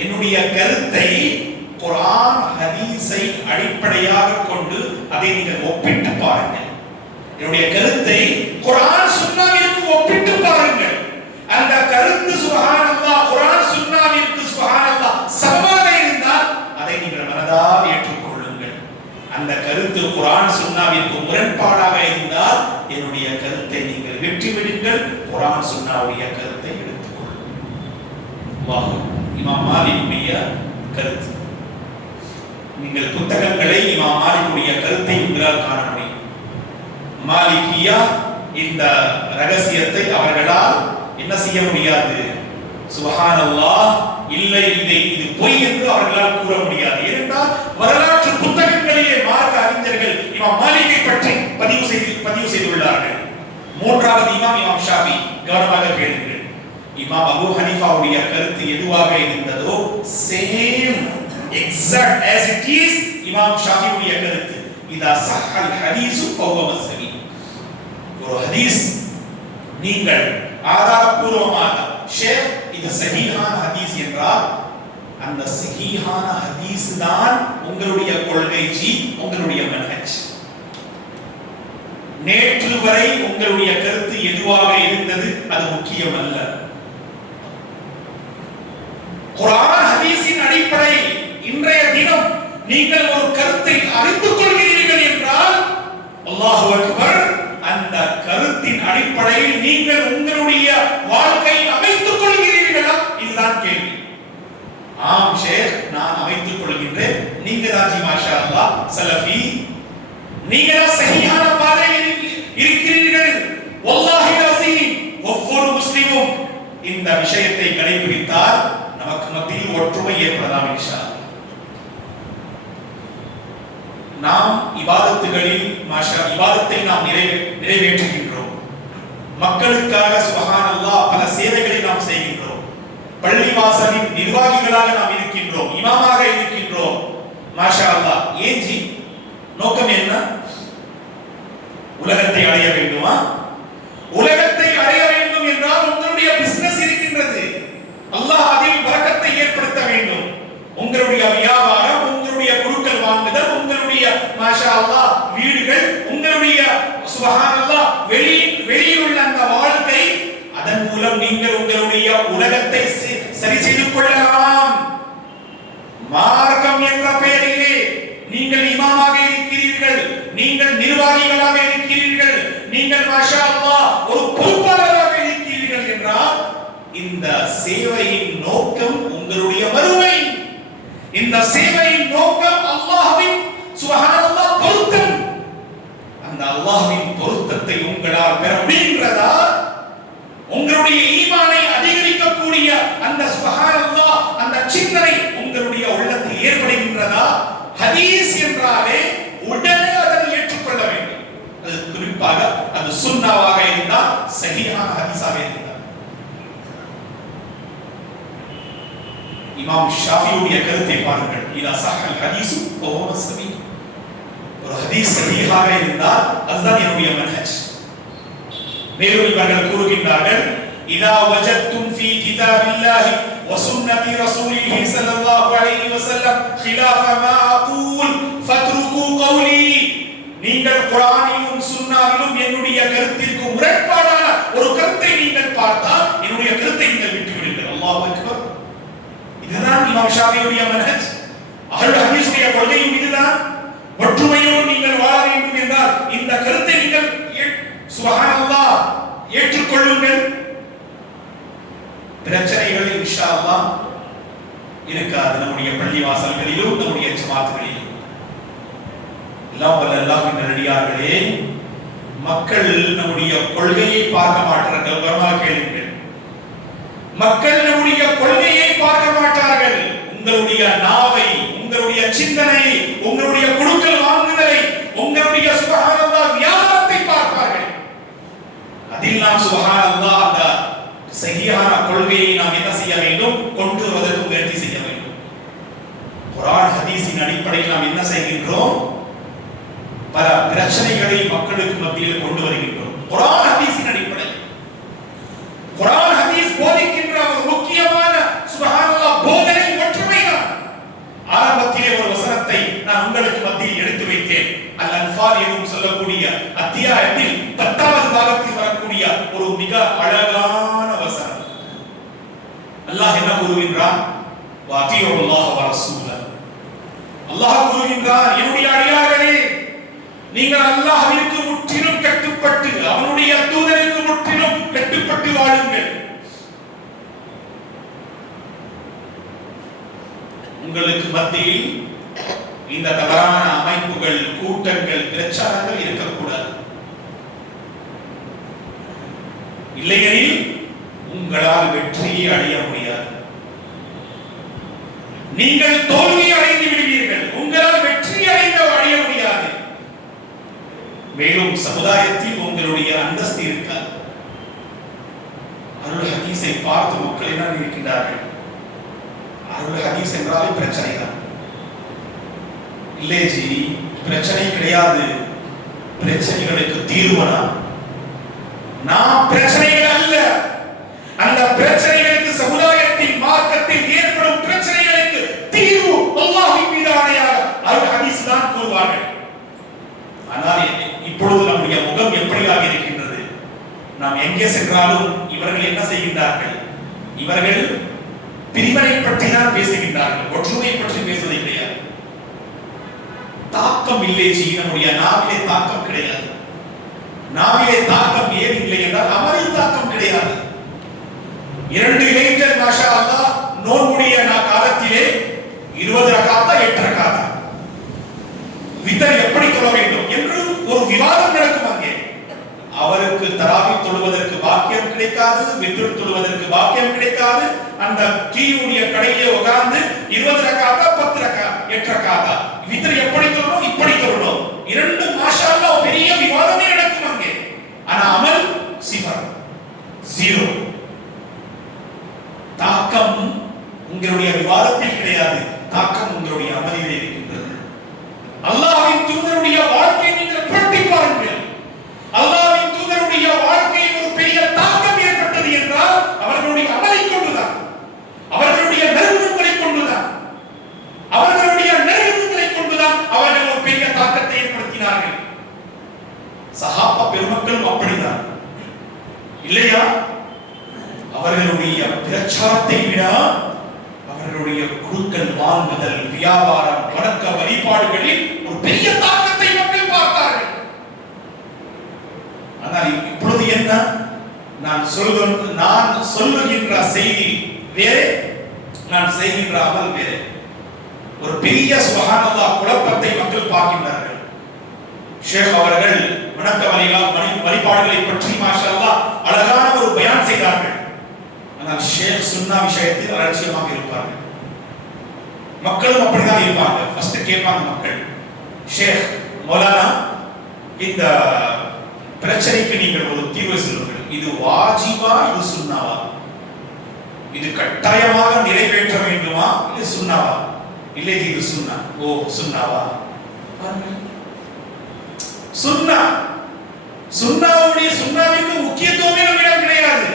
என்னுடைய கருத்தை குர்ஆன் ஹதீஸை அடிப்படையாக கொண்டு அதை நீங்கள் ஒப்பிட்டு பாருங்கள். என்னுடைய கருத்தை குர்ஆன் சுன்னாவிற்கு ஒப்பிட்டு பாருங்கள். அந்த கருத்து சுப்ஹானல்லாஹ் குர்ஆன் சுன்னாவிற்கு சுப்ஹானல்லாஹ் சமமாக இருந்தால் அதை நீங்கள் மனதால் ஏற்றுக்கொள்ளுங்கள். அந்த கருத்து குர்ஆன் சுன்னாவிற்கு முரண்பாடாக இருந்தால் என்னுடைய கருத்தை நீங்கள் வெற்றி விடுங்கள். குர்ஆன் சுன்னாவுடைய கருத்தை எடுத்துக்கொள்ளுங்கள். இமாம் மாலிக்குடைய கருத்து. நீங்கள் புத்தகங்களை இமாம் மாலிக்குடைய கருத்தை உங்களால் காண முடியும். மாலிகியா இந்த ரகசியத்தை அவர்களால் என்ன செய்ய முடியாது? சுப்ஹானல்லாஹ், இல்லை இது பொய் என்று அவர்களால் கூற முடியாது. ஏனென்றால் வரலாற்று புத்தகங்களிலே மார்க்க அறிஞர்கள் இமாம் மாலிகை பற்றி பதிவு செய்துள்ளார்கள். மூன்றாவது இமாம் ஷாஃபி. கவனமாக கேளுங்கள். இமாம் அபூ ஹனீஃபாவுடைய கருத்து எதுவாக இருந்ததோ same exact as it is இமாம் ஷாஃபியுடைய கருத்து. இதா ஸஹ்ஹல் ஹதீஸ் ஃபஹுவ மஸ்ஹபி. ஒரு ஹதீஸ் நீங்கள் ஆதாரபூர்வமாக ஷேக் இது சஹீஹான ஹதீஸ் என்றால் அந்த சஹீஹான ஹதீஸ் தான் உங்களுடைய கொள்கை, உங்களுடைய மன்ஹஜ். நேற்று வரை உங்களுடைய கருத்து எதுவாக இருந்தது அது முக்கியம் அல்ல. குர்ஆன் ஹதீஸின் அடிப்படையில் இன்றைய தினம் நீங்கள் ஒரு கருத்தை அறிந்து கொள்கிறீர்கள் என்றால் அல்லாஹு அக்பர், அந்த கருத்தின் அடிப்படையில் நீங்கள் உங்களுடைய வாழ்க்கையை அமைத்துக் கொள்கிறீர்களா? இதுதான் கேள்வி. ஆம் ஷேக், நான் அமைத்துக் கொள்கின்றேன். நீங்க ராஜி மாஷா அல்லாஹ் சலஃபி, நீங்க சஹீஹான பாதையில் இருக்கிறீர்கள். வல்லாஹி அஸீம், ஒவ்வொரு முஸ்லிமும் இந்த விஷயத்தை கடைபிடித்தால் நமக்கு மத்தியில் ஒற்றுமை ஏற்படலாம் இன்ஷா அல்லாஹ். நாம் இபாதத்துகளில் இபாதத்தை நாம் நிறைவேற்றுகின்றோம். மக்களுக்காக சுப்ஹானல்லாஹ் பல சேவைகளை நாம் செய்கின்றோம். பள்ளிவாசலின் நிர்வாகிகளாக நாம் இருக்கின்றோம், இமாமாக இருக்கின்றோம். மாஷா அல்லாஹ். ஏன் ஜி? நோக்கம் என்ன? உலகத்தை அடைய வேண்டுமா? உலகத்தை அடைய வேண்டும் என்றால் உங்களுடைய பிசினஸ் இருக்கின்றது. அல்லாஹ் அதில் பரக்கத்தை ஏற்படுத்த வேண்டும். உங்களுடைய வியாபாரம், உங்களுடைய குழுக்கள் வாங்குதல், உங்களுடைய மாஷா அல்லாஹ் வீடுகள், உங்களுடைய சுப்ஹானல்லாஹ் வெளியில் உள்ள அந்த வாழ்க்கை, அதன் மூலம் நீங்கள் உங்களுடைய உலகத்தை சரி செய்து கொள்ளலாம். மார்க்கம் என்ற பெயரிலே நீங்கள் இமாமாக இருக்கிறீர்கள், நீங்கள் நிர்வாகிகளாக இருக்கிறீர்கள், நீங்கள் மாஷா அல்லாஹ் ஒரு பொறுப்பாளராக இருக்கிறீர்கள் என்றால் இந்த சேவையின் நோக்கம் உங்களுடைய மறுமை. இந்த சேவையின் நோக்கம் அல்லாஹ்வின் சுப்ஹானல்லாஹ் பொருத்தம். அந்த அல்லாஹ்வின் பொருத்தத்தை உங்களால் பெற முடிகிறதா? உங்களுடைய ஈமானை அதிகரிக்கக்கூடிய அந்த சுப்ஹானல்லாஹ் அந்த சிந்தனை உங்களுடைய உள்ளத்தில் ஏற்படுகின்றதா? ஹதீஸ் என்றாலே உடனே அதை ஏற்றுக்கொள்ள வேண்டும். அது குறிப்பாக அது சுன்னாவாக இருந்தால், சஹீஹான ஹதீஸாக இருந்தால். இமாம் ஷாஃபியுடைய கருத்தை பாருங்கள். இதா ஸஹல் ஹதீஸு ஃபஹுவ ஸஹீஹ். ஒரு ஹதீஸ் சஹீஹாக இருந்தால் அதுதான் என்னுடைய மன்ஹஜ். மேலும் இவர்கள் கூறுகின்றார்கள், இதா வஜத்தும் ஃபீ கிதாபில்லாஹி வ சுன்னதி ரசூலிஹி ஸல்லல்லாஹு அலைஹி வஸல்லம் خلاف ما اقول فاتركوا قولي. நீங்கள் குர்ஆனிலும் சுன்னாவிலும் என்னுடைய கருத்திற்கு முரண்பாடான ஒரு கருத்தை நீங்கள் பார்த்தால் என்னுடைய கருத்தை நீங்கள் விட்டுவிடுங்கள். அல்லாஹ் அக்பர். இதுதான் இமாம் ஷாஃபியுடைய மன்ஹஜ். அஹ்லுல் ஹதீஸுடைய கொள்கையும் இதுதான். ஒற்றுமையோடு நீங்கள் வாழ வேண்டும் என்றால் இந்த கருத்தை நீங்கள் சுப்ஹானல்லாஹ் ஏற்றுக்கொள்ளுங்கள். பிரச்சனைகள் இன்ஷா அல்லாஹ் இருக்காது நம்முடைய பள்ளிவாசல்களிலும் நம்முடைய ஜமாத்துகளிலும். அல்லாஹ்வின் நல்லடியார்களே, மக்கள் நம்முடைய கொள்கையை பார்க்க மாட்டார்கள். கவனமாக கேளுங்கள். மக்கள் நம்முடைய கொள்கையை பார்க்க மாட்டார்கள். உங்களுடைய நாவை, உங்களுடைய சிந்தனையை, உங்களுடைய கொடுக்கல் வாங்குதலை, உங்களுடைய சுப்ஹானல்லாஹ் வியாபாரத்தை பார்ப்பார்கள். அதில் நாம் சுப்ஹானல்லாஹ் அந்த சஹீஹான கொள்கையை நாம் என்ன செய்ய வேண்டும்? கொண்டு வருவதற்கு முயற்சி செய்ய வேண்டும். குர்ஆன் ஹதீஸின் அடிப்படையில் நாம் என்ன செய்கின்றோம்? பல பிரச்சனைகளை மக்களுக்கு மத்தியில் கொண்டு வருகின்றோம். குர்ஆன் ஹதீஸின் அடிப்படையில் குர்ஆன் ஹதீஸ் போதிக்கின்ற ஒரு முக்கியமான சுப்ஹானல்லாஹ் போதனை ஒற்றுமைதான். ஆரம்பத்திலே ஒரு வசனத்தை நான் உங்களுக்கு மத்தியில் எடுத்து வைத்தேன். அல் அன்ஃபால் என்று சொல்லக்கூடிய அத்தியாயத்தில் 10வது பாகத்தில் வரக்கூடிய ஒரு மிக அழகான வசனம். அல்லாஹ் என்ன கூறுகின்றான்? வஅதியுல்லாஹ வ ரசூலஹு. அல்லாஹ் கூறுகின்றான், என்னுடைய அடியார்களே, நீங்கள் அல்லாஹ்விற்கு முற்றிலும் கட்டுப்பட்டு, அவனுடைய தூதருக்கு முற்றிலும் கட்டுப்பட்டு வாழுங்கள். உங்களுக்கு மத்தியில் இந்த தவறான அமைப்புகள், கூட்டங்கள், பிரச்சாரங்கள் இருக்கக்கூடாது. இல்லையெனில் உங்களால் வெற்றியை அடைய முடியாது. நீங்கள் தோல்வி அடைந்து விடுவீர்கள். உங்களால் வெற்றி அடைய முடியாது. மேலும் சமுதாயத்தில் உங்களுடைய அந்தஸ்து இருக்காது. அருள் ஹதீஸை பார்த்து மக்கள் என்ன நினைக்கின்றார்கள்? அருள் ஹதீஸ் என்றாலே பிரச்சனை தான். இல்லை ஜி, பிரச்சனை கிடையாது. பிரச்சனைகளுக்கு தீர்வனா? நாம் பிரச்சனைகள் அல்ல. அந்த பிரச்சனைகளுக்கு, சமுதாயத்தின் மார்க்கத்தில் ஏற்படும் பிரச்சனைகளுக்கு தீர்வு அல்லாஹ்வின் மீது ஆணையாக அருள் ஹதீஸ் தான் கூறுவார்கள். ஆனால் இப்பொழுது நம்முடைய முகம் எப்படியாக இருக்கின்றது? நாம் எங்கே சென்றாலும் இவர்கள் என்ன செய்கின்றார்கள்? இவர்கள் பிரிவினை பற்றி தான் பேசுகின்றார்கள், ஒற்றுமை பற்றி பேசுவதை கிடையாது. தாக்கம் இல்லை ஜி, நம்முடைய நாவிலே தாக்கம் கிடையாது. நாவிலே தாக்கம் ஏன் இல்லை என்றால் அமலில் தாக்கம் கிடையாது. 2 இளைஞர் மாஷா அல்லாஹ் நோன்புடைய காலத்திலே 20 ரகாத்தா 8 ரகாத்தா வித்தர் எப்படி தொழ வேண்டும் என்று ஒரு விவாதம் நடக்கும். அங்கே அவருக்கு தராவி தொழுவதற்கு பாக்கியம் கிடைக்காது, வித்ர் தொழுவதற்கு பாக்கியம் கிடைக்காது. அந்த டீயுடைய கடையிலே உட்கார்ந்து 20 ரகாத்தா 10 ரகாத்தா 8 ரகாத்தா வித்ர் எப்படி தொழணும், இப்படி தொழணும், 2 மாஷா அல்லாஹ் பெரிய விவாதமே நடக்கும் அங்கே. ஆனா அமல் சிஃபர், 0. தாக்கம் உங்களுடைய விவாதத்தில் கிடையாது, தாக்கம் உங்களுடைய அமலிலே இருக்கின்றது. அல்லாஹ்வின் தூதருடைய வாழ்க்கையை நீங்கள் புரட்டி பாருங்கள். அல்லாஹ்வின் தூதருடைய வாழ்க்கையில் ஒரு பெரிய தாக்கம் ஏற்பட்டது என்றால் அவர்களுடைய அமலை கொண்டுதான், அவர்களுடைய நற்குணங்களை கொண்டுதான், அவர்களுடைய நற்குணங்களை கொண்டுதான் அவர்கள் ஒரு பெரிய தாக்கத்தை ஏற்படுத்தினார்கள். சஹாபா பெருமக்களும் அப்படிதான் இல்லையா? அவர்களுடைய பிரச்சாரத்தை விட அவர்களுடைய இவருடைய குழுக்கள் வாங்குதல், வியாபாரம், வணக்க வழிபாடுகளில் ஒரு பெரிய தாக்கத்தை மக்கள் பார்த்தார்கள். ஆனால் இப்பொழுது என்ன, நான் சொல்லுகின்ற செய்தி வேறு, நான் செய்கின்ற அமல் வேறு. ஒரு பெரிய சுப்ஹானல்லாஹ் குழப்பத்தை மக்கள் பார்க்கின்றார்கள். ஷேக் அவர்கள் வணக்க வழிபாடுகளை பற்றி மாஷா அல்லாஹ் அழகான ஒரு பயான் செய்தார்கள். ஆனால் ஷேக் சுன்னா விஷயத்தில் அலட்சியமாக இருப்பார்கள். மக்களும் அப்படிதான் இருப்பாங்க. ஃபர்ஸ்ட் கேட்பாங்க மக்கள், ஷேக் மௌலானா இந்த பிரச்சனைக்கு நீங்கள் ஒரு தீர்வு சொல்லுங்கள். இது வாஜிபா, இது சுன்னாவா? இது கட்டாயமாக நிறைவேற்ற வேண்டுமா, இது சுன்னாவா? இல்லை இது சுன்னா. ஓ சுன்னாவா? சுன்னா, சுன்னாவுடைய சுன்னாவிற்கு முக்கியத்துவமே நம்மிடம் கிடையாது.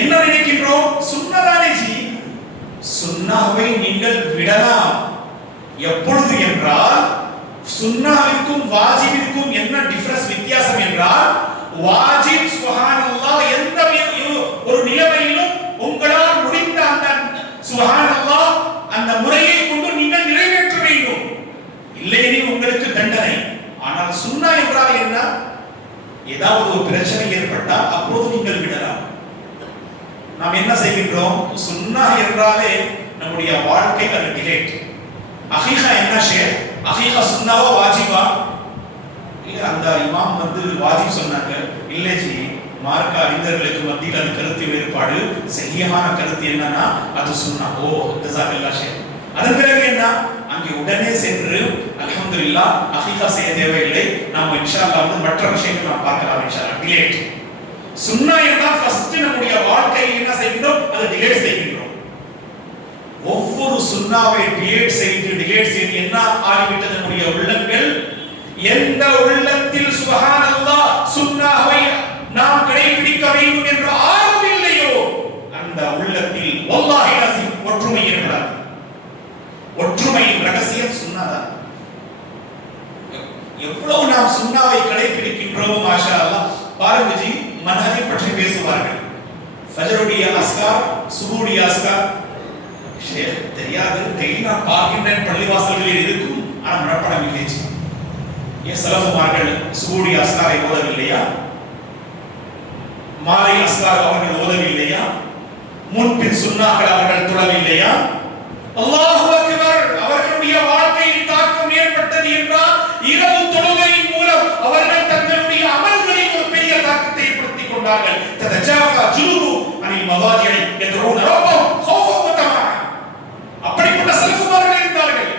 என்ன நினைக்கின்றோம்? சுன்னதானே ஜி, சுன்னாவை நீங்கள் விடலாம். எப்பொழுது என்றால், சுன்னாவிற்கும் வாஜிபிற்கும் என்ன டிஃபரன்ஸ், வித்தியாசம் என்றால், வாஜிப் சுப்ஹானல்லாஹ் எந்த ஒரு நிலைமையிலும் உங்களால் முடிந்த அந்த சுப்ஹானல்லாஹ் அந்த முறையை கொண்டு நீங்கள் நிறைவேற்ற வேண்டும், இல்லையெனில் உங்களுக்கு தண்டனை. ஆனால் சுன்னா என்றால் என்ன? ஏதாவது ஒரு பிரச்சனை ஏற்பட்டால் அப்போது நீங்கள் விடலாம். நாம் என்ன செய்கின்றோம்? சுன்னா என்றாலே நம்முடைய வாழ்க்கை அது டிலேட். அகீகா என்ன ஷேர்? அகீகா சுன்னாவா வாஜிபா? இல்ல அந்த இமாம் வாஜிப் சொன்னாங்க. இல்லை ஜி, மார்க்க அறிஞர்களுக்கு மத்தியில் அது கருத்து வேறுபாடு. சரியான கருத்து என்னன்னா அது சுன்னா. ஓ ஜஸாக்கல்லாஹ் ஷேர். அதன் பிறகு என்ன? அங்கே உடனே சென்று அல்ஹம்துலில்லாஹ் அகீகா செய்ய தேவையில்லை, நாம் இன்ஷா அல்லாஹ் மற்ற விஷயங்கள் நாம் பார்க்கலாம் இன்ஷா அல்லாஹ். டிலேட். சுன்னா என்றால் ஃபர்ஸ்ட் நம்முடைய வாழ்க்கையில் என்ன செய்கின்றோம்? அது டிலேட் செய்கின்றோம். ஒவ்வொரு சுன்னாவை டிலேட் செய்து என்ன ஆகிவிட்டது நம்முடைய உள்ளங்கள்? எந்த உள்ளத்தில் சுப்ஹானல்லாஹ் சுன்னாவை நாம் கடைபிடிக்க வேண்டும் என்ற ஆர்வம் இல்லையோ அந்த உள்ளத்தில் வல்லாஹி அஸீம் ஒற்றுமை ஏற்படாது. ஒற்றுமையின் ரகசியம் சுன்னாதான். எவ்வளவு நாம் சுன்னாவை கடைபிடிக்கின்றோமோ மாஷா அல்லாஹ். பாருங்க ஜி, மன்ஹஜை பற்றி பேசுவார்கள். ஃபஜ்ருடைய அஸ்கார், சுபூடைய அஸ்கார் ஷேக் தெரியாது, டெய்லி நான் பார்க்கின்றேன் பள்ளிவாசல்களில் இருக்கும், ஆனால் மனப்பாடம் இல்லை ஜி. ஏன் சலஃபுமார்கள் சுபூடைய அஸ்காரை ஓதவில்லையா? மாலை அஸ்கார் அவர்கள் ஓதவில்லையா? முன்பின் சுன்னாக்கள் அவர்கள் தொழவில்லையா? அல்லாஹு அக்பர். அவர்களுடைய வாழ்க்கையில் தாக்கம் ஏற்பட்டது என்றால் இரவு தொழுகையின் மூலம் அவர்கள் தங்களுடைய அமல்களில் ஒரு பெரிய தாக்கத்தை ஏற்படுத்திக் கொண்டார்கள். ததஜாஃபா ஜுனூபுஹும் அனில் மவாஜிஇ யதுஊன ரப்பஹும் ஹௌஃபன் வ தமஆ. அப்படிப்பட்ட சலஃபுமார்கள் இருந்தார்கள்.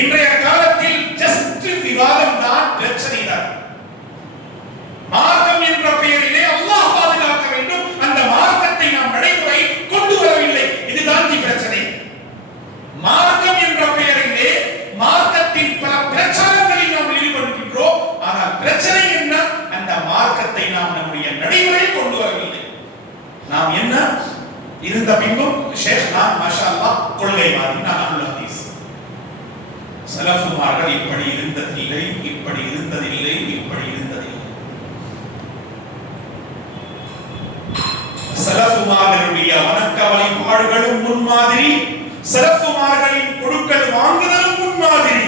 இன்றைய காலத்தில் ஜஸ்ட் விவாதம் தான் பிரச்சனை தான். மார்க்கம் என்ற பெயரிலே அல்லாஹ் பாதுகாக்க வேண்டும், அந்த மார்க்கத்தை நாம் நடைமுறை கொண்டு வரவில்லை, இதுதான் பிரச்சனை. மார்க்கம் என்ற பெயரிலே மார்க்கத்தின் பல பிரச்சாரங்களில் நாம் ஈடுபடுகின்றோம். ஆனால் பிரச்சனை என்ன? அந்த மார்க்கத்தை நாம் நம்முடைய நடைமுறையில் கொண்டு வரவில்லை. நாம் என்ன இருந்த பின்பும் ஷேக் நான் மாஷா அல்லாஹ் கொள்கைவாதி, நான் அஹ்லுல் ஹதீஸ். சலஃபுமார்கள் இப்படி இருந்ததில்லை, இப்படி இருந்ததில்லை, இப்படி இருந்ததில்லை. சலஃபுமார்களுடைய வணக்க வழிபாடுகளும் முன்மாதிரி, சலஃபுமார்களின் கொடுக்கல் வாங்குதலும் முன்மாதிரி.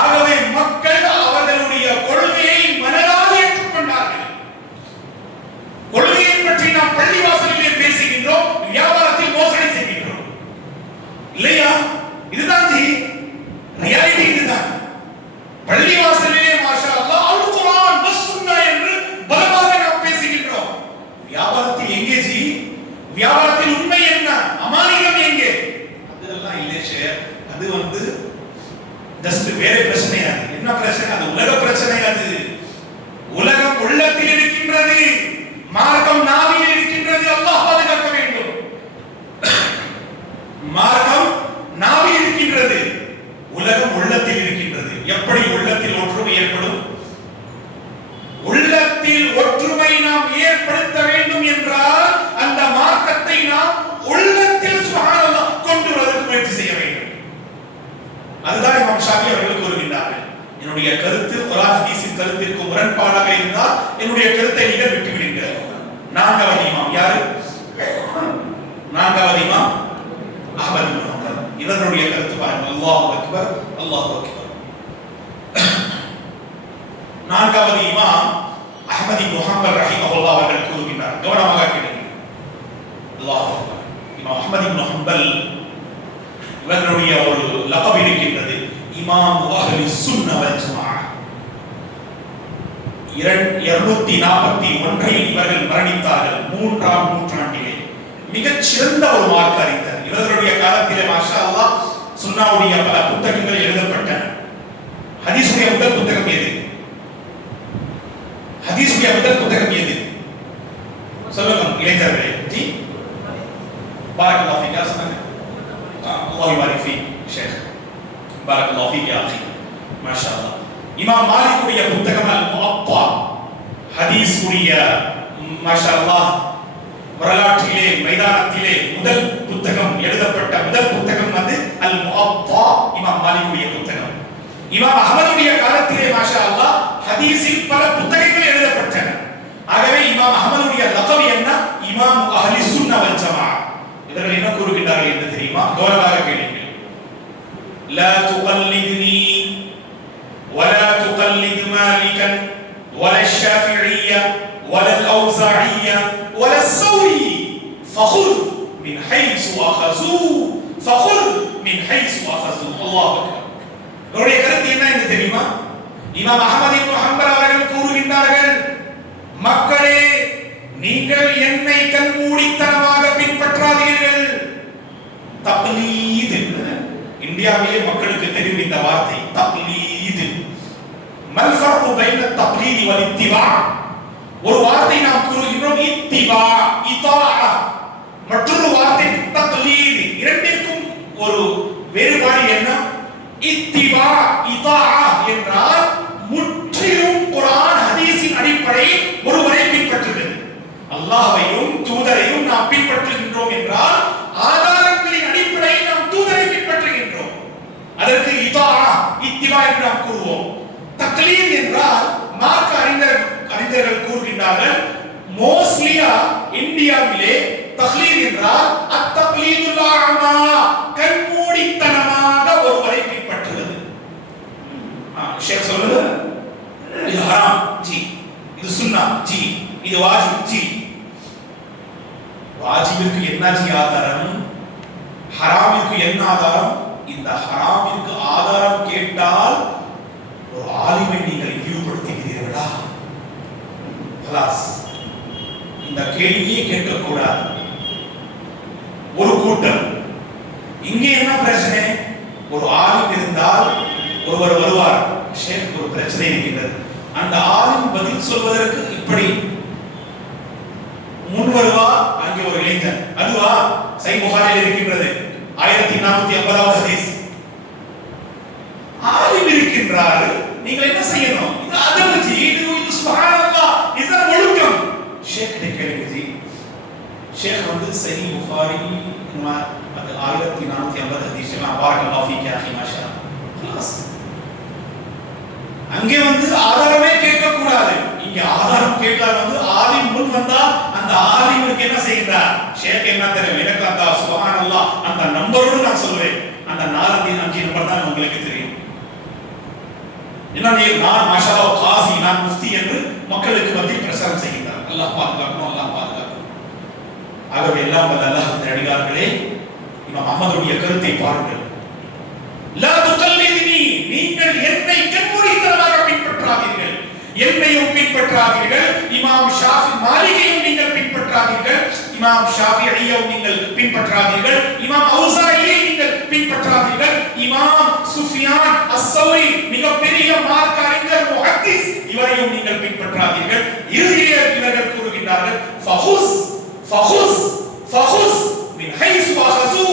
ஆகவே மக்கள் அவர்களுடைய கொள்கையை மனதால் ஏற்றுக்கொண்டார்கள். கொள்கையை பற்றி நாம் பள்ளிவாசலிலே பேசுகின்றோம், வியாபாரத்தில் மோசடி செய்கின்றோம் இல்லையா? இதுதான் ஜி ரியாலிட்டி. இதுதான் பள்ளிவாசலிலே மாஷா அல்லாஹ் அல் குர்ஆன் வஸ் சுன்னா என்று பலமாக நாம் பேசுகின்றோம். வியாபாரத்தில் எங்கே ஜி? வியாபாரத்தில் உண்மை என்ன, அமானியம் எங்கே? அதெல்லாம் இல்லை ஷேர். அது ஜஸ்ட் வேற பிரச்சனை. அது என்ன பிரச்சனை? அது உலக பிரச்சனை. அது உலகம் உள்ளத்தில் இருக்கின்றது, மார்க்கம் நாவில் இருக்கின்றது. அல்லாஹ் பாதுகாக்க வேண்டும். மார்க்கம் நாவில் இருக்கின்றது, உலகம் உள்ளத்தில் இருக்கின்றது. எப்படி உள்ளத்தில் ஒற்றுமை ஏற்படும்? உள்ளத்தில் ஒற்றுமை நாம் ஏற்படுத்த வேண்டும் என்றால் அந்த மார்க்கத்தை நாம் உள்ளத்தில் சுப்ஹானல்லாஹ் கொண்டு வருவதற்கு முயற்சி செய்ய வேண்டும். அதுதான் இமாம் ஷாஃபி அவர்கள் கூறுகின்றார்கள். என்னுடைய கருத்து குர்ஆன் ஹதீஸின் கருத்திற்கு முரண்பாடாக இருந்தால் என்னுடைய கருத்தை நீங்கள் விட்டுவிடுங்கள். நான்காவது இமாம் யாரு? நான்காவது இமாம் அஹ்மத் இவர்களுடைய கருத்து பாருங்கள். அல்லாஹு அக்பர், அல்லாஹு அக்பர். நான்காவது இமாம் அஹ்மத் இப்னு ஹம்பல் ரஹிமஹுல்லாஹ் அவர்கள் கூறுகின்றார், கவனமாக கேளுங்கள். அல்லாஹு அக்பர். இமாம் அஹ்மத் இப்னு ஹம்பல் இவர்களுடைய ஒரு லகப் இருக்கின்றது, இமாம் அஹ்லி சுன்னஹ் வல் ஜமாஅஹ். 241 இவர்கள் மரணித்தார்கள், 3ஆம் நூற்றாண்டிலே. மிகச் சிறந்த ஒரு மார்க்க அறிஞர். இவர்களுடைய காலத்திலே மாஷா அல்லாஹ் சுன்னாவுடைய பல புத்தகங்கள் எழுதப்பட்டன. ஹதீஸுடைய முதல் புத்தகம் எது? ஹதீஸுடைய முதல் புத்தகம் எது? சொல்லுங்க இளைஞர்களே. ஜி பாரக்கல்லாஹு ஃபீக். சொன்னாங்க அல்லாஹ் யுபாரிக் ஃபீக் ஷேக். பாரக்கல்லாஹு ஃபீக் யா அخي. மாஷா அல்லாஹ். இமாம் மாலிக்குடைய புத்தகம் அல் முஅத்தா, ஹதீஸ் உடைய மாஷா அல்லாஹ் வரலாற்றிலே மைதானத்திலே முதல் புத்தகம் எழுதப்பட்ட முதல் புத்தகம் வந்து அல் முஅத்தா, இமாம் மாலிக்குடைய புத்தகம். இமாம் அஹ்மதுடைய காலத்திலே மாஷா அல்லாஹ் ஹதீஸில் பல புத்தகங்கள் எழுதப்பட்டன. ஆகவே இமாம் அஹ்மதுடைய லகப் என்ன? இமாம் அஹ்லி சுன்னஹ் வல் ஜமாஅஹ். இவர்கள் என்ன கூறுகின்றார்கள் என்று தெரியுமா? கவனமாக கேளுங்கள். லா துகல்லித்னி ولا تقلد مالكا ولا الشافعية ولا الأوزاعية ولا الثوري فخذ من حيث أخذوا فخذ من حيث أخذوا. الله أكبر. அவருடைய கருத்து என்ன என்று தெரியுமா? இமாம் அஹ்மத் இப்னு ஹம்பல் அவர்கள் கூறுகின்றார்கள், மக்களே நீங்கள் என்னை கண்மூடித்தனமாக பின்பற்றாதீர்கள். தக்லீத். இந்தியாவிலே மக்களுக்கு தெரியும் இந்த வார்த்தை தக்லீத். மல் ஃபர்கு பைன தக்லீத் வல் இத்திபா. ஒரு வார்த்தை நாம் கூறுகின்றோம் இத்திபா, இதாஅ. மற்றொரு வார்த்தை தக்லீத். இரண்டிற்கும் ஒரு வேறுபாடு என்ன? இத்திபா இதாஅ என்றால் முற்றிலும் குர்ஆன் ஹதீஸின் அடிப்படையில் ஒருவரை பின்பற்றுகிறது. அல்லாஹ்வையும் தூதரையும் நாம் பின்பற்றுகின்றோம் என்றால் ஆதாரங்களின் அடிப்படையில் நாம் தூதரை பின்பற்றுகின்றோம். அதற்கு இதாஅ இத்திபா என்று நாம் கூறுவோம். தக்லீத் என்றால் மார்க்க அறிஞர்கள் கூறுகின்றார்கள், மோஸ்ட்லியா இந்தியாவிலே தக்லீத் என்றால் அத்தக்லீதுல் அமா, கண்மூடித்தனமாக ஒருவரை பின்பற்றுவது. ஷேக் சொல்லுங்க, இது ஹராம் ஜி, இது சுன்னா ஜி, இது வாஜிப் ஜி. வாஜிபிற்கு என்ன ஜி ஆதாரம்? ஹராமிற்கு என்ன ஆதாரம்? இந்த ஹராமிற்கு ஆதாரம் கேட்டால் ஒரு ஆலிமை நீங்கள் இழிவுபடுத்துகிறீர்களா? இந்த கேள்வியை கேட்கக்கூடாது. ஒரு கூட்டம். இங்கே என்ன பிரச்சனை? ஒரு ஆலிம் இருந்தால் ஒருவர் வருவார், ஷேக் ஒரு பிரச்சனை இருக்கின்றது, அந்த ஆலிம் பதில் சொல்வதற்கு இப்படி முன் வருவா, அங்கே ஒரு இளைஞர், அதுவா சஹீஹ் புகாரியில் இருக்கின்றது 1450வது ஹதீஸ். ஆலிம் இருக்கின்றார், நீங்கள் என்ன செய்யணும்? இது அதவு ஜி, இது சுப்ஹானல்லாஹ், இதுதான் ஒழுக்கம். ஷேக் கேளுங்க ஜி. ஷேக் வந்து சஹீஹ் புகாரி அது 1450 ஹதீஸ் எல்லாம் பாரக்கல்லாஹு ஃபீக் யா அஹி மாஷா அல்லாஹ். அங்கே வந்து ஆதாரமே கேட்க கூடாது. இங்க ஆதாரம் கேட்டால் வந்து ஆலிம் முன் வந்தா அந்த ஆலிமுக்கு என்ன செய்கிறார்? ஷேக் என்ன தெரியும்? எனக்கு அந்த சுப்ஹானல்லாஹ் அந்த நம்பரோடு நான் சொல்வேன், அந்த 4 5 நம்பர் தான் உங்களுக்கு தெரியும். என்ன நான் மாஷா அல்லாஹ் காசி, நான் முஃப்தி என்று மக்களுக்கு மத்தியில் பிரச்சாரம் செய்கிறார். அல்லாஹ் பாதுகாக்கணும், அல்லாஹ் பாதுகாக்கணும். ஆகவே எல்லாம் வல்ல அல்லாஹ்வின் அடியார்களே, இமாம் அஹ்மதுடைய கருத்தை பாருங்கள். லா துகல்லித்னி, நீங்கள் என்னை கண்மூடித்தனமாக பின்பற்றாதீர்கள், என்னையும் பின்பற்றாதீர்கள், இமாம் ஷாஃபி மாலிகையும் நீங்கள் பின்பற்றாதீர்கள், இமாம் ஷாஃபிஈயையும் நீங்கள் பின்பற்றாதீர்கள், இமாம் அவுஸாஇயை நீங்கள் பின்பற்றாதீர்கள், இமாம் சுஃபியான் அஸ்-ஸௌரி மிகப்பெரிய மார்க்க அறிஞர் முஹத்திஸ், இவரையும் நீங்கள் பின்பற்றாதீர்கள். இறுதியிலே இவர்கள் கூறுகின்றார்கள், ஃபஹுஸ் ஃபஹுஸ் ஃபஹுஸ் மின் ஹைஸு அஹஸு.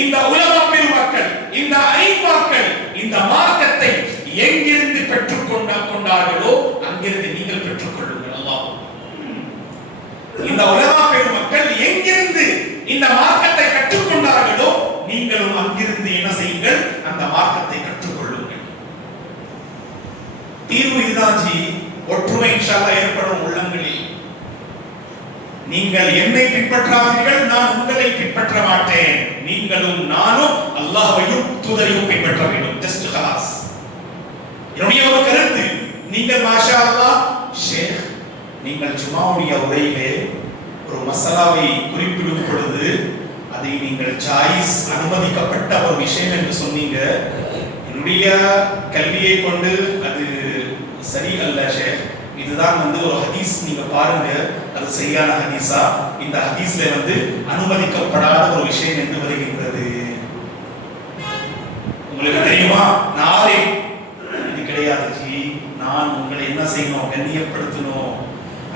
இந்த உலமா பெருமக்கள், இந்த ஐமாக்கள் இந்த மார்க்கத்தை எங்கிருந்து பெற்றுக்கொண்டார்களோ அங்கிருந்து நீங்கள் பெற்றுக்கொள்ளுங்கள். அல்லாஹ், இந்த உலமா பெருமக்கள் எங்கிருந்து இந்த மார்க்கத்தை கற்றுக்கொண்டார்களோ நீங்களும் அங்கிருந்து என்ன செய்யுங்கள்? அந்த மார்க்கத்தை கற்றுக்கொள்ளுங்கள். தீர்வு இதுதான் ஜி. ஒற்றுமை இன்ஷா அல்லாஹ் ஏற்படும் உள்ளங்களில். நீங்கள் என்னை பின்பற்றாதீர்கள், நான் உங்களை பின்பற்ற மாட்டேன். நீங்களும் நானும் அல்லாஹ் அல்லாஹ்வையும் தூதரையும் பின்பற்ற வேண்டும். ஜஸ்ட் خلاص. என்னுடைய ஒரு கருத்து, நீங்கள் மாஷா அல்லாஹ் ஷேக், நீங்கள் ஜுமாவுடைய உரையிலே ஒரு மசாலாவை குறிப்பிடும் பொழுது அதை நீங்கள் ஜாயிஸ் அனுமதிக்கப்பட்ட ஒரு விஷயம் என்று சொன்னீங்க. என்னுடைய கல்வியை கொண்டு அது சரி அல்ல ஷேக். இதுதான் ஒரு ஹதீஸ், நீங்க பாருங்க அது சரியான ஹதீஸா, இந்த ஹதீஸ்ல அனுமதிக்கப்படாத ஒரு விஷயம் என்று வருகின்றது. உங்களுக்கு தெரியுமா? நாளை இது கிடையாது ஜி, நான் உங்களை என்ன செய்யணும், கண்ணியப்படுத்தணும்.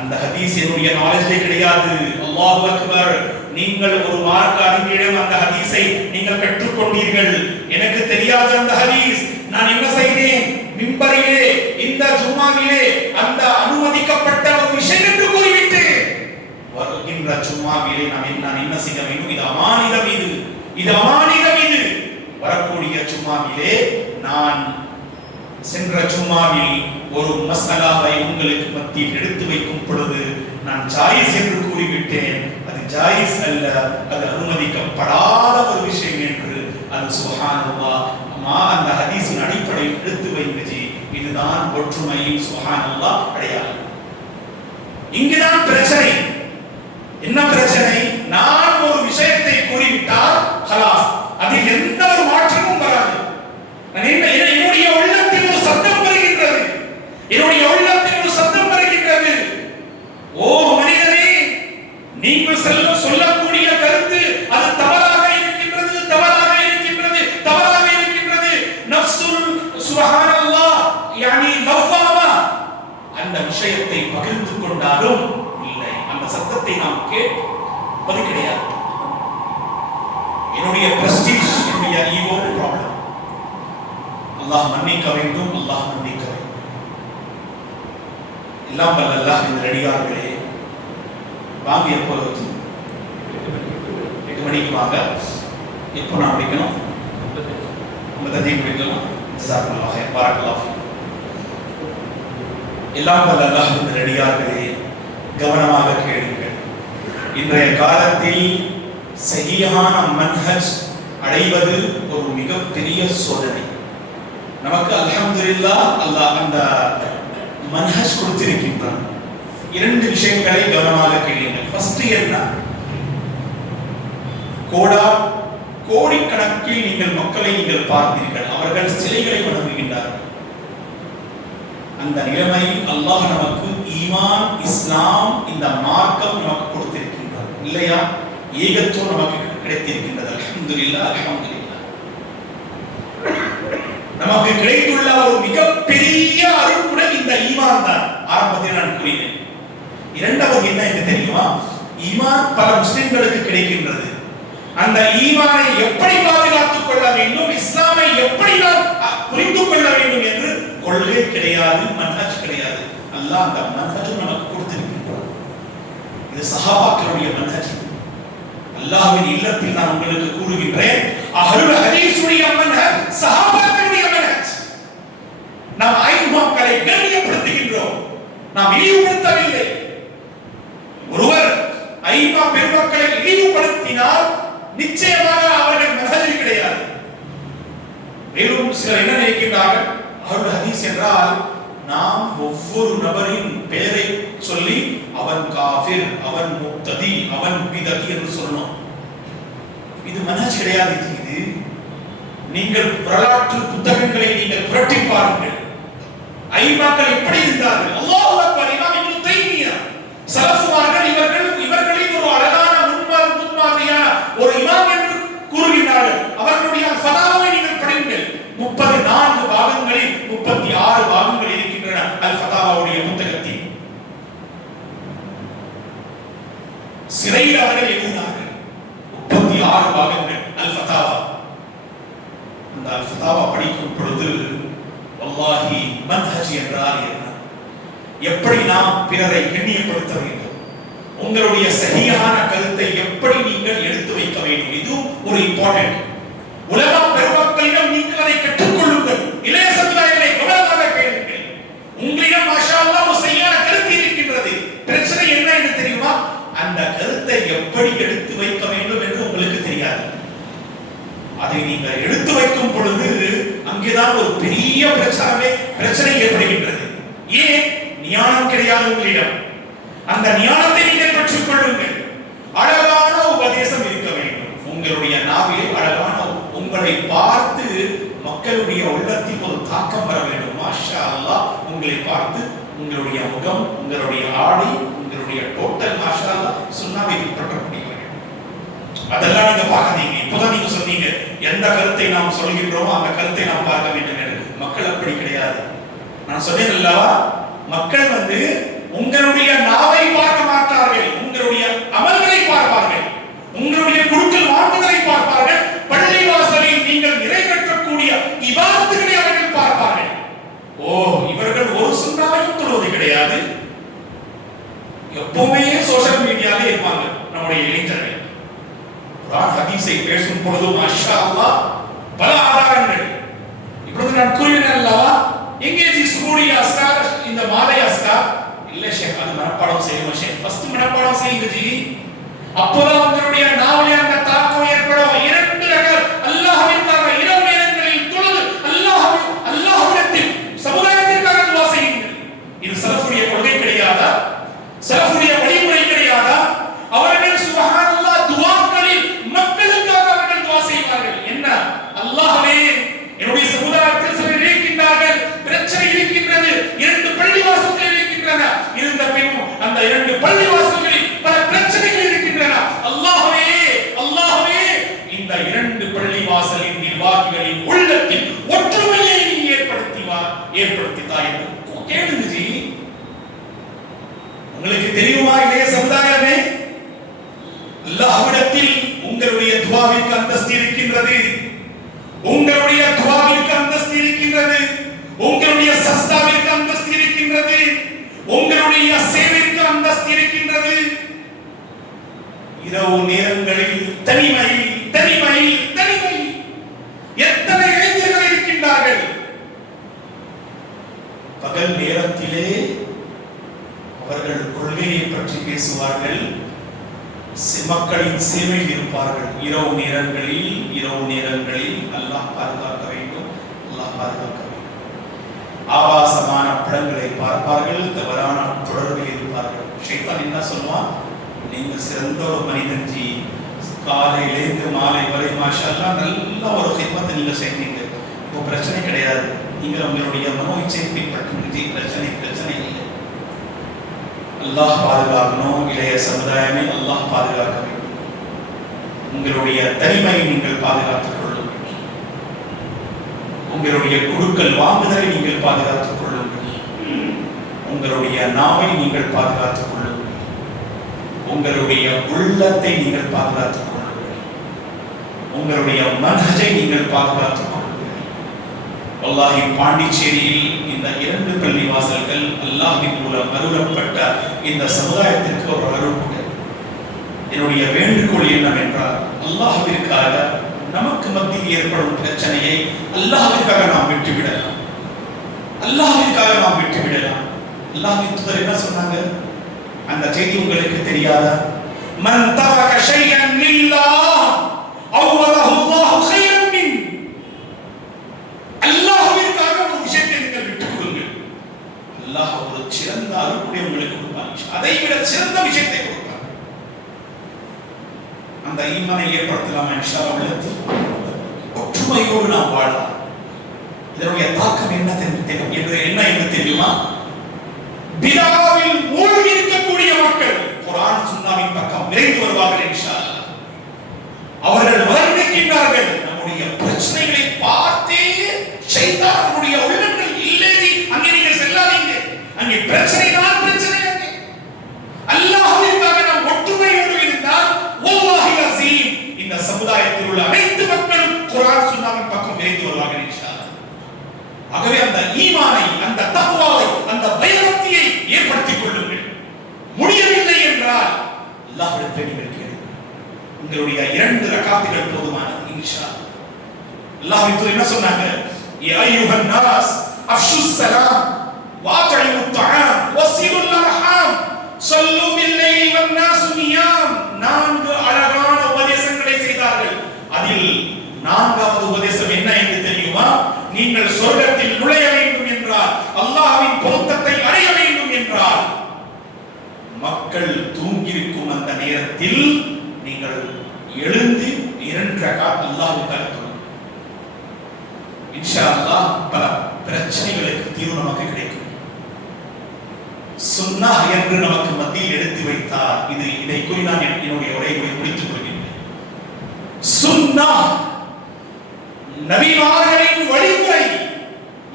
அந்த ஹதீஸ் என்னுடைய நாலேஜ்லே கிடையாது. அல்லாஹு அக்பர். நீங்கள் ஒரு மார்க்க அறிஞரிடம் அந்த ஹதீஸை நீங்கள் கற்றுக்கொண்டீர்கள். எனக்கு தெரியாத அந்த ஹதீஸ் நான் என்ன செய்தேன், மிம்பரிலே இந்த ஜும்மாவிலே அந்த அனுமதிக்கப்பட்ட ஒரு விஷயம் என்று கூறிவிட்டு வருகின்ற ஜும்மாவிலே நான் என்ன செய்ய வேண்டும், இது அமானிதம், இது அமானிதம். இது வரக்கூடிய ஜும்மாவிலே நான் சென்ற ஜும்மாவில் ஒரு மஸ்அலாவை உங்களுக்கு மத்தியில் எடுத்து வைக்கும் பொழுது நான் ஜாயிஸ் என்று கூறிவிட்டேன். அது ஜாயிஸ் அல்ல, அது அனுமதிக்கப்படாத ஒரு விஷயம் என்று. அது சுப்ஹானல்லாஹ், அந்த ஹதீஸின் அடிப்படையில் எடுத்து வைங்க. இதுதான் ஒற்றுமையின் சுப்ஹானல்லாஹ் அடையாளம். இங்குதான் பிரச்சனை. என்ன பிரச்சனை? நான் ஒரு விஷயத்தை கூறிவிட்டால் خلاص, அதில் எந்த ஒரு மாற்றமும் வராது. என்னுடைய உள்ளத்தில் ஒரு சத்தம் வருகின்றது, என்னுடைய உள்ளத்தில் ஒரு சத்தம் வருகின்றது. ஓ மனிதனே, நீங்கள் சொல்லக்கூடிய கருத்து அது தவறாக இருக்கின்றது, தவறாக இருக்கின்றது, தவறாக இருக்கின்றது. நஃப்சுல் சுப்ஹானல்லாஹ் யானி லவ்வாமா, அந்த விஷயத்தை பகிர்ந்து கொண்டாலும் இல்லை, அந்த சத்தத்தை நாம் கேட்பது கிடையாது. என்னுடைய பிரஸ்டீஜ், என்னுடைய ஈகோ ப்ராப்ளம். அல்லாஹ் மன்னிக்க வேண்டும், அல்லாஹ் மன்னிக்க வேண்டும். எல்லாம் வல்ல அல்லாஹ் இந்த அடியார்களே, வாங்க எப்போ 8 மணிக்கு வாங்க. எப்போ நான் முடிக்கணும்? 55 முடிக்கலாம். ஜஸாக்கல்லாஹ் ஹைர், பாரக்கல்லாஹ் ஃபீக். எல்லாம் வல்ல அல்லாஹ் இந்த அடியார்களே, கவனமாக கேளுங்கள். இன்றைய காலத்தில் சஹீஹான மன்ஹஜ் அடைவது ஒரு மிகப்பெரிய சோதனை. நமக்கு அல்ஹம்துலில்லாஹ் அல்லாஹ் அந்த மன்ஹஜ் கொடுத்திருக்கின்றான். 2 விஷயங்களை கவனமாக கேளுங்கள். ஃபர்ஸ்ட் என்ன, கோடிக்கணக்கில் நீங்கள் மக்களை நீங்கள் பார்த்தீர்கள், அவர்கள் சிலைகளை வணங்குகின்றார்கள். அந்த நிலைமையில் அல்லாஹ் நமக்கு ஈமான், இஸ்லாம், இந்த மார்க்கம் நமக்கு கொடுத்திருக்கின்றார் இல்லையா? ஏகத்துவம் நமக்கு கிடைத்திருக்கின்றது. அல்ஹம்துலில்லாஹ், அல்ஹம்துலில்லாஹ். நமக்கு கிடைத்துள்ள ஒரு மிகப்பெரிய அருள்குடை இந்த ஈமான் தான். ஆரம்பத்தில் நான் கூறினேன். இரண்டாவது என்ன என்று தெரியுமா? ஈமான் பல முஸ்லிம்களுக்கு கிடைக்கின்றது. அந்த ஈமானை எப்படி பாதுகாத்துக் கொள்ள வேண்டும், இஸ்லாமை எப்படி நாம் புரிந்து கொள்ள வேண்டும் என்று கொள்கை கிடையாது, மன்ஹஜ் கிடையாது. அல்லாஹ் அந்த மன்ஹஜ் நமக்கு கொடுத்திருக்கின்றார். இது சஹாபாக்களுடைய மன்ஹஜ். அல்லாஹ்வின் இல்லத்தில் நான் உங்களுக்கு கூறுகின்றேன், அஹ்லுல் ஹதீஸுடைய மன்ஹஜ் சஹாபாக்களுடைய மன்ஹஜ். நாம் ஐமாக்களை கண்ணியப்படுத்துகின்றோம், நாம் இழிவுபடுத்தவில்லை. ஒருவர் ஐமா பெருமக்களை இழிவுபடுத்தினால் நிச்சயமாக அவர்கள் மன்ஹஜ் கிடையாது. மேலும் சிலர் என்ன நினைக்கின்றார்கள், அஹ்லுல் ஹதீஸ் என்றால் நாம் ஒவ்வொரு நபரின் பெயரை சொல்லி அவன் காஃபிர், அவன் முப்ததி, அவன் பிதகி என்று சொல்லணும். இது மன்ஹஜ் கிடையாது. இது நீங்கள் வரலாற்று புத்தகங்களை நீங்கள் புரட்டி பாருங்கள். ஐமாக்கள் எப்படி இருந்தார்கள். அல்லாஹு அக்பர். இமாம் இப்னு தைமியா, சலஃபுமார்கள் இவர்களின் ஒரு அழகான முன்மாதிரியான ஒரு இமாம் என்று கூறுகிறார்கள். அவர்களுடைய ஃபதாவை நீங்கள் படியுங்கள். 34 பாகங்களில் 36 பாகங்கள் இருக்கின்றன அல் ஃபதாவாவுடைய புத்தகத்தில். சிறையில் அவர்கள் எழுதினார்கள் 36 பாகங்கள் அல் ஃபதாவா. அந்த அல் ஃபதாவா படிக்கும் பொழுது வல்லாஹி மன்ஹஜ் என்றால் என்ன, எப்படி நாம் பிறரை கண்ணியப்படுத்த வேண்டும், உங்களுடைய சரியான கருத்தை எப்படி நீங்கள் எடுத்து வைக்க வேண்டும், இது ஒரு இம்பார்ட்டன்ட். உலமா பெருமக்களிடம் நீங்கள் அதை கற்றுக்கொள்ளுங்கள். இளைய சமுதாயத்தை கவனமாக கேளுங்கள். உங்களிடம் மாஷா அல்லாஹ் ஒரு சரியான கருத்து இருக்கின்றது. பிரச்சனை என்ன என்று தெரியுமா? அந்த கருத்தை எப்படி எடுத்து வைக்க வேண்டும் என்று உங்களுக்கு தெரியாது. அதை நீங்கள் எடுத்து வைக்கும் பொழுது அங்கேதான் ஒரு பெரிய பிரச்சனை ஏற்படுகின்றது. ஏன்? ஞானம் கிடையாது உங்களிடம். அந்த ஞானத்தை நீங்கள் பெற்றுக் கொள்ளுங்கள். அழகான உபதேசம் இருக்க வேண்டும் உங்களுடைய நாவிலே. அழகான உங்களை பார்த்து மக்களுடைய உள்ளத்தில் ஒரு தாக்கம் வர வேண்டும். மாஷா அல்லாஹ், உங்களை பார்த்து உங்களுடைய முகம், உங்களுடைய ஆடை, உங்களுடைய டோட்டல் மாஷா அல்லாஹ் சுன்னாவை பின்பற்றக்கூடிய அதெல்லாம் நீங்க பார்க்காதீங்க. இப்பதான் நீங்க சொன்னீங்க எந்த கருத்தை நாம் சொல்கின்றோமோ அந்த கருத்தை நாம் பார்க்க வேண்டும் என்று. மக்கள் அப்படி கிடையாது. நான் சொன்னேன் அல்லவா, மக்கள் உங்களுடைய நாவை பார்க்க மாட்டார்கள், உங்களுடைய அமல்களை பார்ப்பார்கள், உங்களுடைய குடுக்கல் வாங்குதலை பார்ப்பார்கள், பள்ளிவாசலில் நீங்கள் நிறைவேற்றக்கூடிய இபாதத்துகளை அவர்கள் பார்ப்பார்கள். ஓ, இவர்கள் ஒரு சுண்ணாவையும் தொழுவது கிடையாது, எப்பவுமே சோஷியல் மீடியாவே இருப்பாங்க நம்முடைய இளைஞர்கள். குர்ஆன் ஹதீஸை பேசும் பொழுது மாஷா அல்லாஹ் பல ஆதாரங்கள். இப்பொழுது நான் கூறினேன் அல்லவா, எங்கே ஸ்கூலில் அஸ்கார், இந்த மாலை அஸ்கார் இல்ல ஷேக், அது மனப்பாடம் செய்யணும் ஷேக், ஃபர்ஸ்ட் மனப்பாடம் செய்யுங்க ஜி. அப்போதான் உங்களுடைய நாவிலே அந்த தாக்கம் ஏற்படும். 2 ரகத் அல்லாஹ்விற்காக இரவு நேரங்களில் தொழுது அல்லாஹ்விடத்தில் சமுதாயத்திற்காக துஆ செய்யுங்கள். இது சலஃபுடைய கொள்கை கிடையாதா? சலஃபுடைய வழிமுறை கிடையாதா? அவர்கள் சுப்ஹானல்லாஹ் துஆக்களில் மக்களுக்காக அவர்கள் துஆ செய்வார்கள். என்ன? அல்லாஹ்வே, என்னுடைய சமுதாயத்தில் சிலர் இருக்கின்றார்கள், பிரச்சனை இருக்கின்றது, 2 பள்ளிவாசல்கள் இருக்கின்றன, இருந்த பின்னும் அந்த 2 பள்ளிவாசல்களில் பல பிரச்சனைகள் இருக்கின்றன. அல்லாஹ்வே, அல்லாஹ்வே, இந்த 2 பள்ளிவாசலின் நிர்வாகிகளின் உள்ளத்தில் ஒற்றுமையை நீ ஏற்படுத்தித்தாய் என்று கேளுங்க ஜி. உங்களுக்கு தெரியுமா இளைய சமுதாயமே, அல்லாஹ்விடத்தில் உங்களுடைய துஆவிற்கு அந்தஸ்து இருக்கின்றது, உங்களுடைய துஆவிற்கு அந்தஸ்து இருக்கின்றது, உங்களுடைய சஸ்தாவிற்கு அந்தஸ்து இருக்கின்றது, உங்களுடைய சேவைக்கு அந்தஸ்து இருக்கின்றது. இரவு நேரங்களில் தனிமை தனிமை தனிமை. எத்தனை இளைஞர்கள் இருக்கின்றார்கள் பகல் நேரத்திலே அவர்கள் கொள்கையை பற்றி பேசுவார்கள், மக்களின் சேவையில் இருப்பார்கள். இரவு நேரங்களில் அல்லாஹ் பாதுகாக்க வேண்டும், அல்லாஹ் பாதுகாக்க வேண்டும். ஆபாசமான படங்களை பார்ப்பார்கள், தவறான தொடர்பில் இருப்பார்கள். ஷைத்தான் என்ன சொல்வான்? நீங்க சிறந்த ஒரு மனிதன் ஜி, காலையிலேருந்து மாலை வரை மாஷா அல்லாஹ் நல்ல ஒரு ஹித்மத்தை நீங்க செய்வீங்க, இப்போ பிரச்சனை கிடையாது, நீங்க உங்களுடைய மனோ இச்சை பின்பற்றுங்க ஜி, பிரச்சனை இல்லை. அல்லாஹ் பாதுகாக்கணும். இளைய சமுதாயமே அல்லாஹ் பாதுகாக்க வேண்டும். உங்களுடைய தனிமையை நீங்கள் பாதுகாத்துக் கொள்ளுங்கள். உங்களுடைய குடுக்கல் வாங்குதலை நீங்கள் பாதுகாத்துக் கொள்ளுங்கள். உங்களுடைய நாவை நீங்கள் பாதுகாத்துக் கொள்ளுங்கள். உங்களுடைய உள்ளத்தை நீங்கள் பாதுகாத்துக் கொள்ளுங்கள். உங்களுடைய மன்ஹஜை நீங்கள் பாதுகாத்துக் கொள்ளுங்கள். வல்லாஹி, பாண்டிச்சேரியில் இந்த 2 பள்ளிவாசல்கள் அல்லாஹ்வின் மூலம் அருளப்பட்ட இந்த சமுதாயத்திற்கு ஒரு அருள்கொடை. என்னுடைய வேண்டுகோள் என்னவென்றால், அல்லாஹ்விற்காக நமக்கு மத்தியில் ஏற்படும் பிரச்சனையை அல்லாஹ்விற்காக நாம் விட்டுவிடலாம். அல்லாஹ்விற்காக நாம் விட்டுவிடலாம். அல்லாஹ்வின் தூதர் என்ன சொன்னாங்க? அந்த செய்தி உங்களுக்கு தெரியாதா? மன் தரக ஷைஅன் லில்லாஹ் அவ்வலஹு அல்லாஹு கைரன் மின். அல்லாஹ்விற்காக ஒரு விஷயத்தை நீங்கள் விட்டுக் கொடுங்கள், அல்லாஹ் ஒரு சிறந்த அருள்கொடை உங்களுக்கு கொடுப்பான். அதை விட சிறந்த விஷயத்தை கொடுப்பான். அந்த ஈமானை ஏற்படுத்தலாம் இன்ஷா அல்லாஹ். ஒற்றுமையோடு நாம் வாழலாம். இதனுடைய தாக்கம் என்ன தெரியுமா? பிதாவில் மூழ்கி இருக்கக்கூடிய மக்கள் குர்ஆன் சுன்னாவின் பக்கம் விரைந்து வருவார்கள் இன்ஷா அல்லாஹ். அவர்கள் வளர்ந்திருக்கின்றார்கள். நம்முடைய பிரச்சனைகளை பார்த்தே ஷைத்தான் நம்முடைய உள்ளங்கள் இல்லையே, அங்கே நீங்கள் செல்லாதீங்க, அங்கே பிரச்சனை தான் பிரச்சனை. அங்கே அல்லாஹ்விற்காக நாம் ஒற்றுமையோடு இருந்தால் வல்லாஹி அஸீம் இந்த சமுதாயத்தில் உள்ள அனைத்து மக்களும் குர்ஆன் சுன்னாவின் பக்கம் விரைந்து வருவார்கள் இன்ஷா அல்லாஹ். ஆகவே அந்த ஈமானை, அந்த தக்வாவை, அந்த பயபக்தியை ஏற்படுத்திக் கொள்ளுங்கள். முடியவில்லை என்றால் அல்லாஹ்விடத்தில் நீங்கள் கேளுங்கள். உங்களுடைய 2 ரக்காத்துகள் போதுமானது இன்ஷா அல்லாஹ். அல்லாஹ்வின் தூதர் என்ன சொன்னாங்க? யா அய்யுஹன் நாஸ் அஃஷுஸ் ஸலாம் வஅத்இமுத் தஆம் வஸிலுல் அர்ஹாம் ஸல்லு பில்-லைலி வன்-நாஸு நியாம். 4 அழகான உபதேசங்களை செய்தார்கள். அதில் நான்காவது உபதேசம் என்ன என்று தெரியுமா? நீங்கள் சொர்க்கத்தில் நுழைய வேண்டும் என்றால், அல்லாஹ்வின் பொருத்தத்தை அடைய வேண்டும் என்றால், மக்கள் தூங்கியிருக்கும் அந்த நேரத்தில் நீங்கள் எழுந்து 2 ரக்காத் அல்லாஹ்வுக்காக தொழுங்கள். இன்ஷா அல்லாஹ் பல பிரச்சனைகளுக்கு தீர்வு நமக்கு கிடைக்கும். சுன்னஹ் என்று நமக்கு மத்தியில் எடுத்து வைத்தார். இதை கூறி நான் என்னுடைய உரையை முடித்துக் கொள்கிறேன். சுன்னஹ் நபிமார்களின் வழிமுறை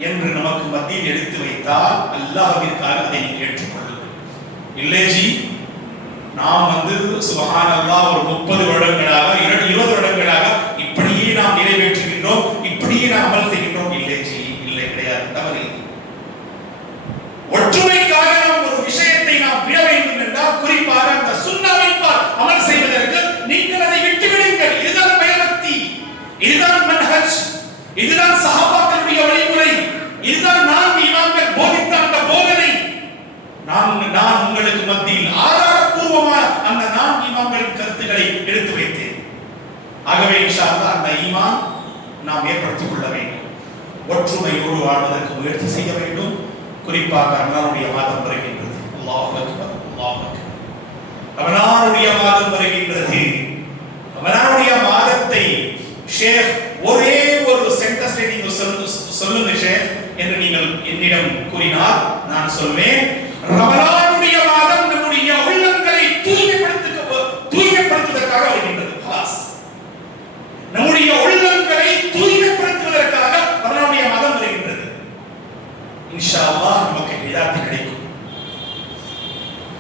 என்று நமக்கு மத்தியில் எடுத்து வைத்தால் அல்லாஹ்விற்காக அதை நீங்கள் ஏற்றுக்கொள்ளுங்கள். இல்லை ஜி, நாம் சுப்ஹானல்லாஹ் ஒரு 30 வருடங்களாக 20 வருடங்களாக இப்படியே நாம் நிறைவேற்றுகின்றோம், இப்படியே நாம் அமல் செய்கின்றோம். இல்லை ஜி, இல்லை, கிடையாது, தவறு. ஒற்றுமைக்காக நாம் ஒரு விஷயத்தை நாம் விட வேண்டும் என்றால், குறிப்பாக அந்த சுன்னஹ்வின் பால் அமல் செய்வதற்கு நீங்கள் அதை விட்டு விடுங்கள். இதுதான் பயபக்தி, இதுதான் மன்ஹஜ், இதுதான் சஹாபாக்களுடைய வழிமுறை, இதுதான் 4 இமாம்கள் போதித்த அந்த போதனை. நான் உங்களுக்கு மத்தியில் ஆதாரபூர்வமாக அந்த 4 இமாம்களின் கருத்துக்களை எடுத்து வைத்தேன். ஆகவே இன்ஷா அல்லாஹ் அந்த ஈமான் நாம் ஏற்படுத்திக் கொள்ள வேண்டும். ஒற்றுமையோடு வாழ்வதற்கு முயற்சி செய்ய வேண்டும். குறிப்பாக ரமலானுடைய மாதம் வருகின்றது. அல்லாஹு அக்பர், அல்லாஹு அக்பர். ரமலானுடைய மாதம் வருகின்றது. ரமலானுடைய மாதத்தை ஷேக் ஒரே ஒரு சென்டென்ஸ்ல நீங்க சொல்லுங்க ஷேக் என்று நீங்கள் என்னிடம் கூறினால் நான் சொல்வேன், ரமலானுடைய மாதம் நம்முடைய உள்ளங்களை தூய்மைப்படுத்துவதற்காக வருகின்றது. நம்முடைய உள்ளங்களை தூய்மைப்படுத்துவதற்காக ரமலானுடைய மாதம் வருகின்றது. இன்ஷா அல்லாஹ் நமக்கு ஹிதாயத் கிடைக்கும்.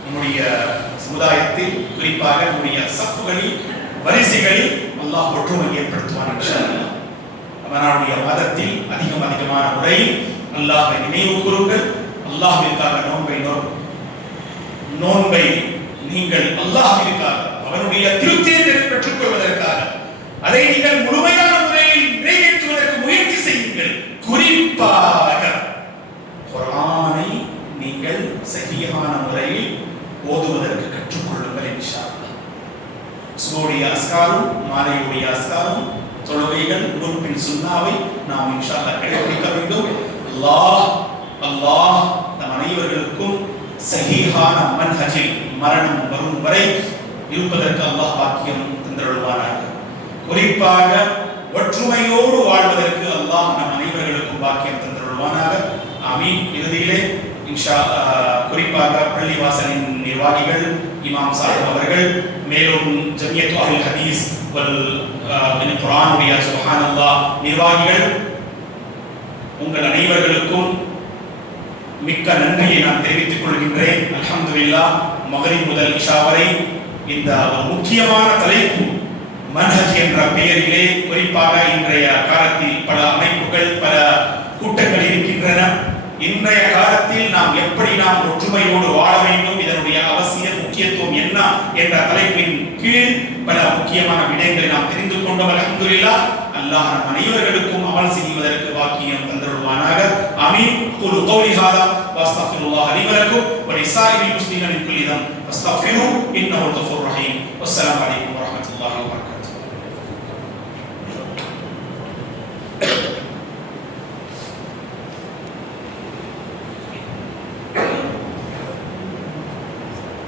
நம்முடைய சமுதாயத்தில் குறிப்பாக நம்முடைய சஃப்களில் வரிசைகளில் அல்லாஹ் ஒற்றுமை ஏற்படுத்துவான் இன்ஷா அல்லாஹ். ரமலானுடைய மாதத்தில் அதிகமான முறையில் அல்லாஹ்வை நினைவு கூறுங்கள். அல்லாஹ்விற்காக நோன்பை நீங்கள் அல்லாஹ்விற்காக அவனுடைய திருப்தியை பெற்றுக் கொள்வதற்காக அதை நீங்கள் முழுமையான முறையில் நிறைவேற்றுவதற்கு முயற்சி செய்யுங்கள். குறிப்பாக குர்ஆனை நீங்கள் சரியான முறையில் ஓதுவதற்கு கற்றுக்கொள்ளுங்கள் இன்ஷா அல்லாஹ். சுபஹுடைய அஸ்காரும் மாலையுடைய அஸ்காரும் தொழுகைகள் உறுப்பின் சுன்னாவை நாம் இன்ஷா அல்லாஹ் கடைபிடிக்க வேண்டும். அல்லாஹ் நம் அனைவர்களுக்கும் சஹீஹான மன்ஹஜில் மரணம் வரும் வரை இருப்பதற்கு அல்லாஹ் பாக்கியம் தந்தருள்வானாக. குறிப்பாக ஒற்றுமையோடு வாழ்வதற்கு அல்லாஹ் நம் அனைவர்களுக்கும் பாக்கியம் தந்தருள்வானாக. ஆமீன். இறுதியிலே இன்ஷா குறிப்பாக பள்ளிவாசலின் நிர்வாகிகள், இமாம் சாஹிப் அவர்கள், மேலும் ஜமியத் அஹ்லுல் ஹதீஸ் வல் குர்ஆனுடைய சுப்ஹானல்லாஹ் நிர்வாகிகள், உங்கள் அனைவர்களுக்கும் மிக்க நன்றியை நான் தெரிவித்துக் கொள்கின்றேன். அல்ஹம்துலில்லாஹ், மக்ரிப் முதல் இஷா வரை இந்த ஒரு முக்கியமான தலைப்பு மன்ஹஜ் என்ற பெயரிலே குறிப்பாக இன்றைய காலத்தில் பல அமைப்புகள், பல கூட்டங்கள் இருக்கின்றன. இன்றைய காலத்தில் நாம் எப்படி ஒற்றுமையோடு வாழ வேண்டும், இதனுடைய அவசியம் முக்கியத்துவம் என்ன என்ற தலைப்பின் கீழ் பல முக்கியமான விடயங்களை நாம் தெரிந்து கொண்டோம். அல்ஹம்துலில்லாஹ், அல்லாஹ் நம் அனைவர்களுக்கும் அமல் செய்வதற்கு பாக்கியம் தந்தருள்வானாக. ஆமீன். குலு கௌலி ஹாதா வஸ்தக்ஃபிருல்லாஹ் லி வ லக்கும் வ லிஸாயிரில் முஸ்லிமீன மின் குல்லி தம் ஃபஸ்தக்ஃபிருஹு இன்னஹு கஃபூர் ரஹீம். வஸ்ஸலாமு அலைக்கும்.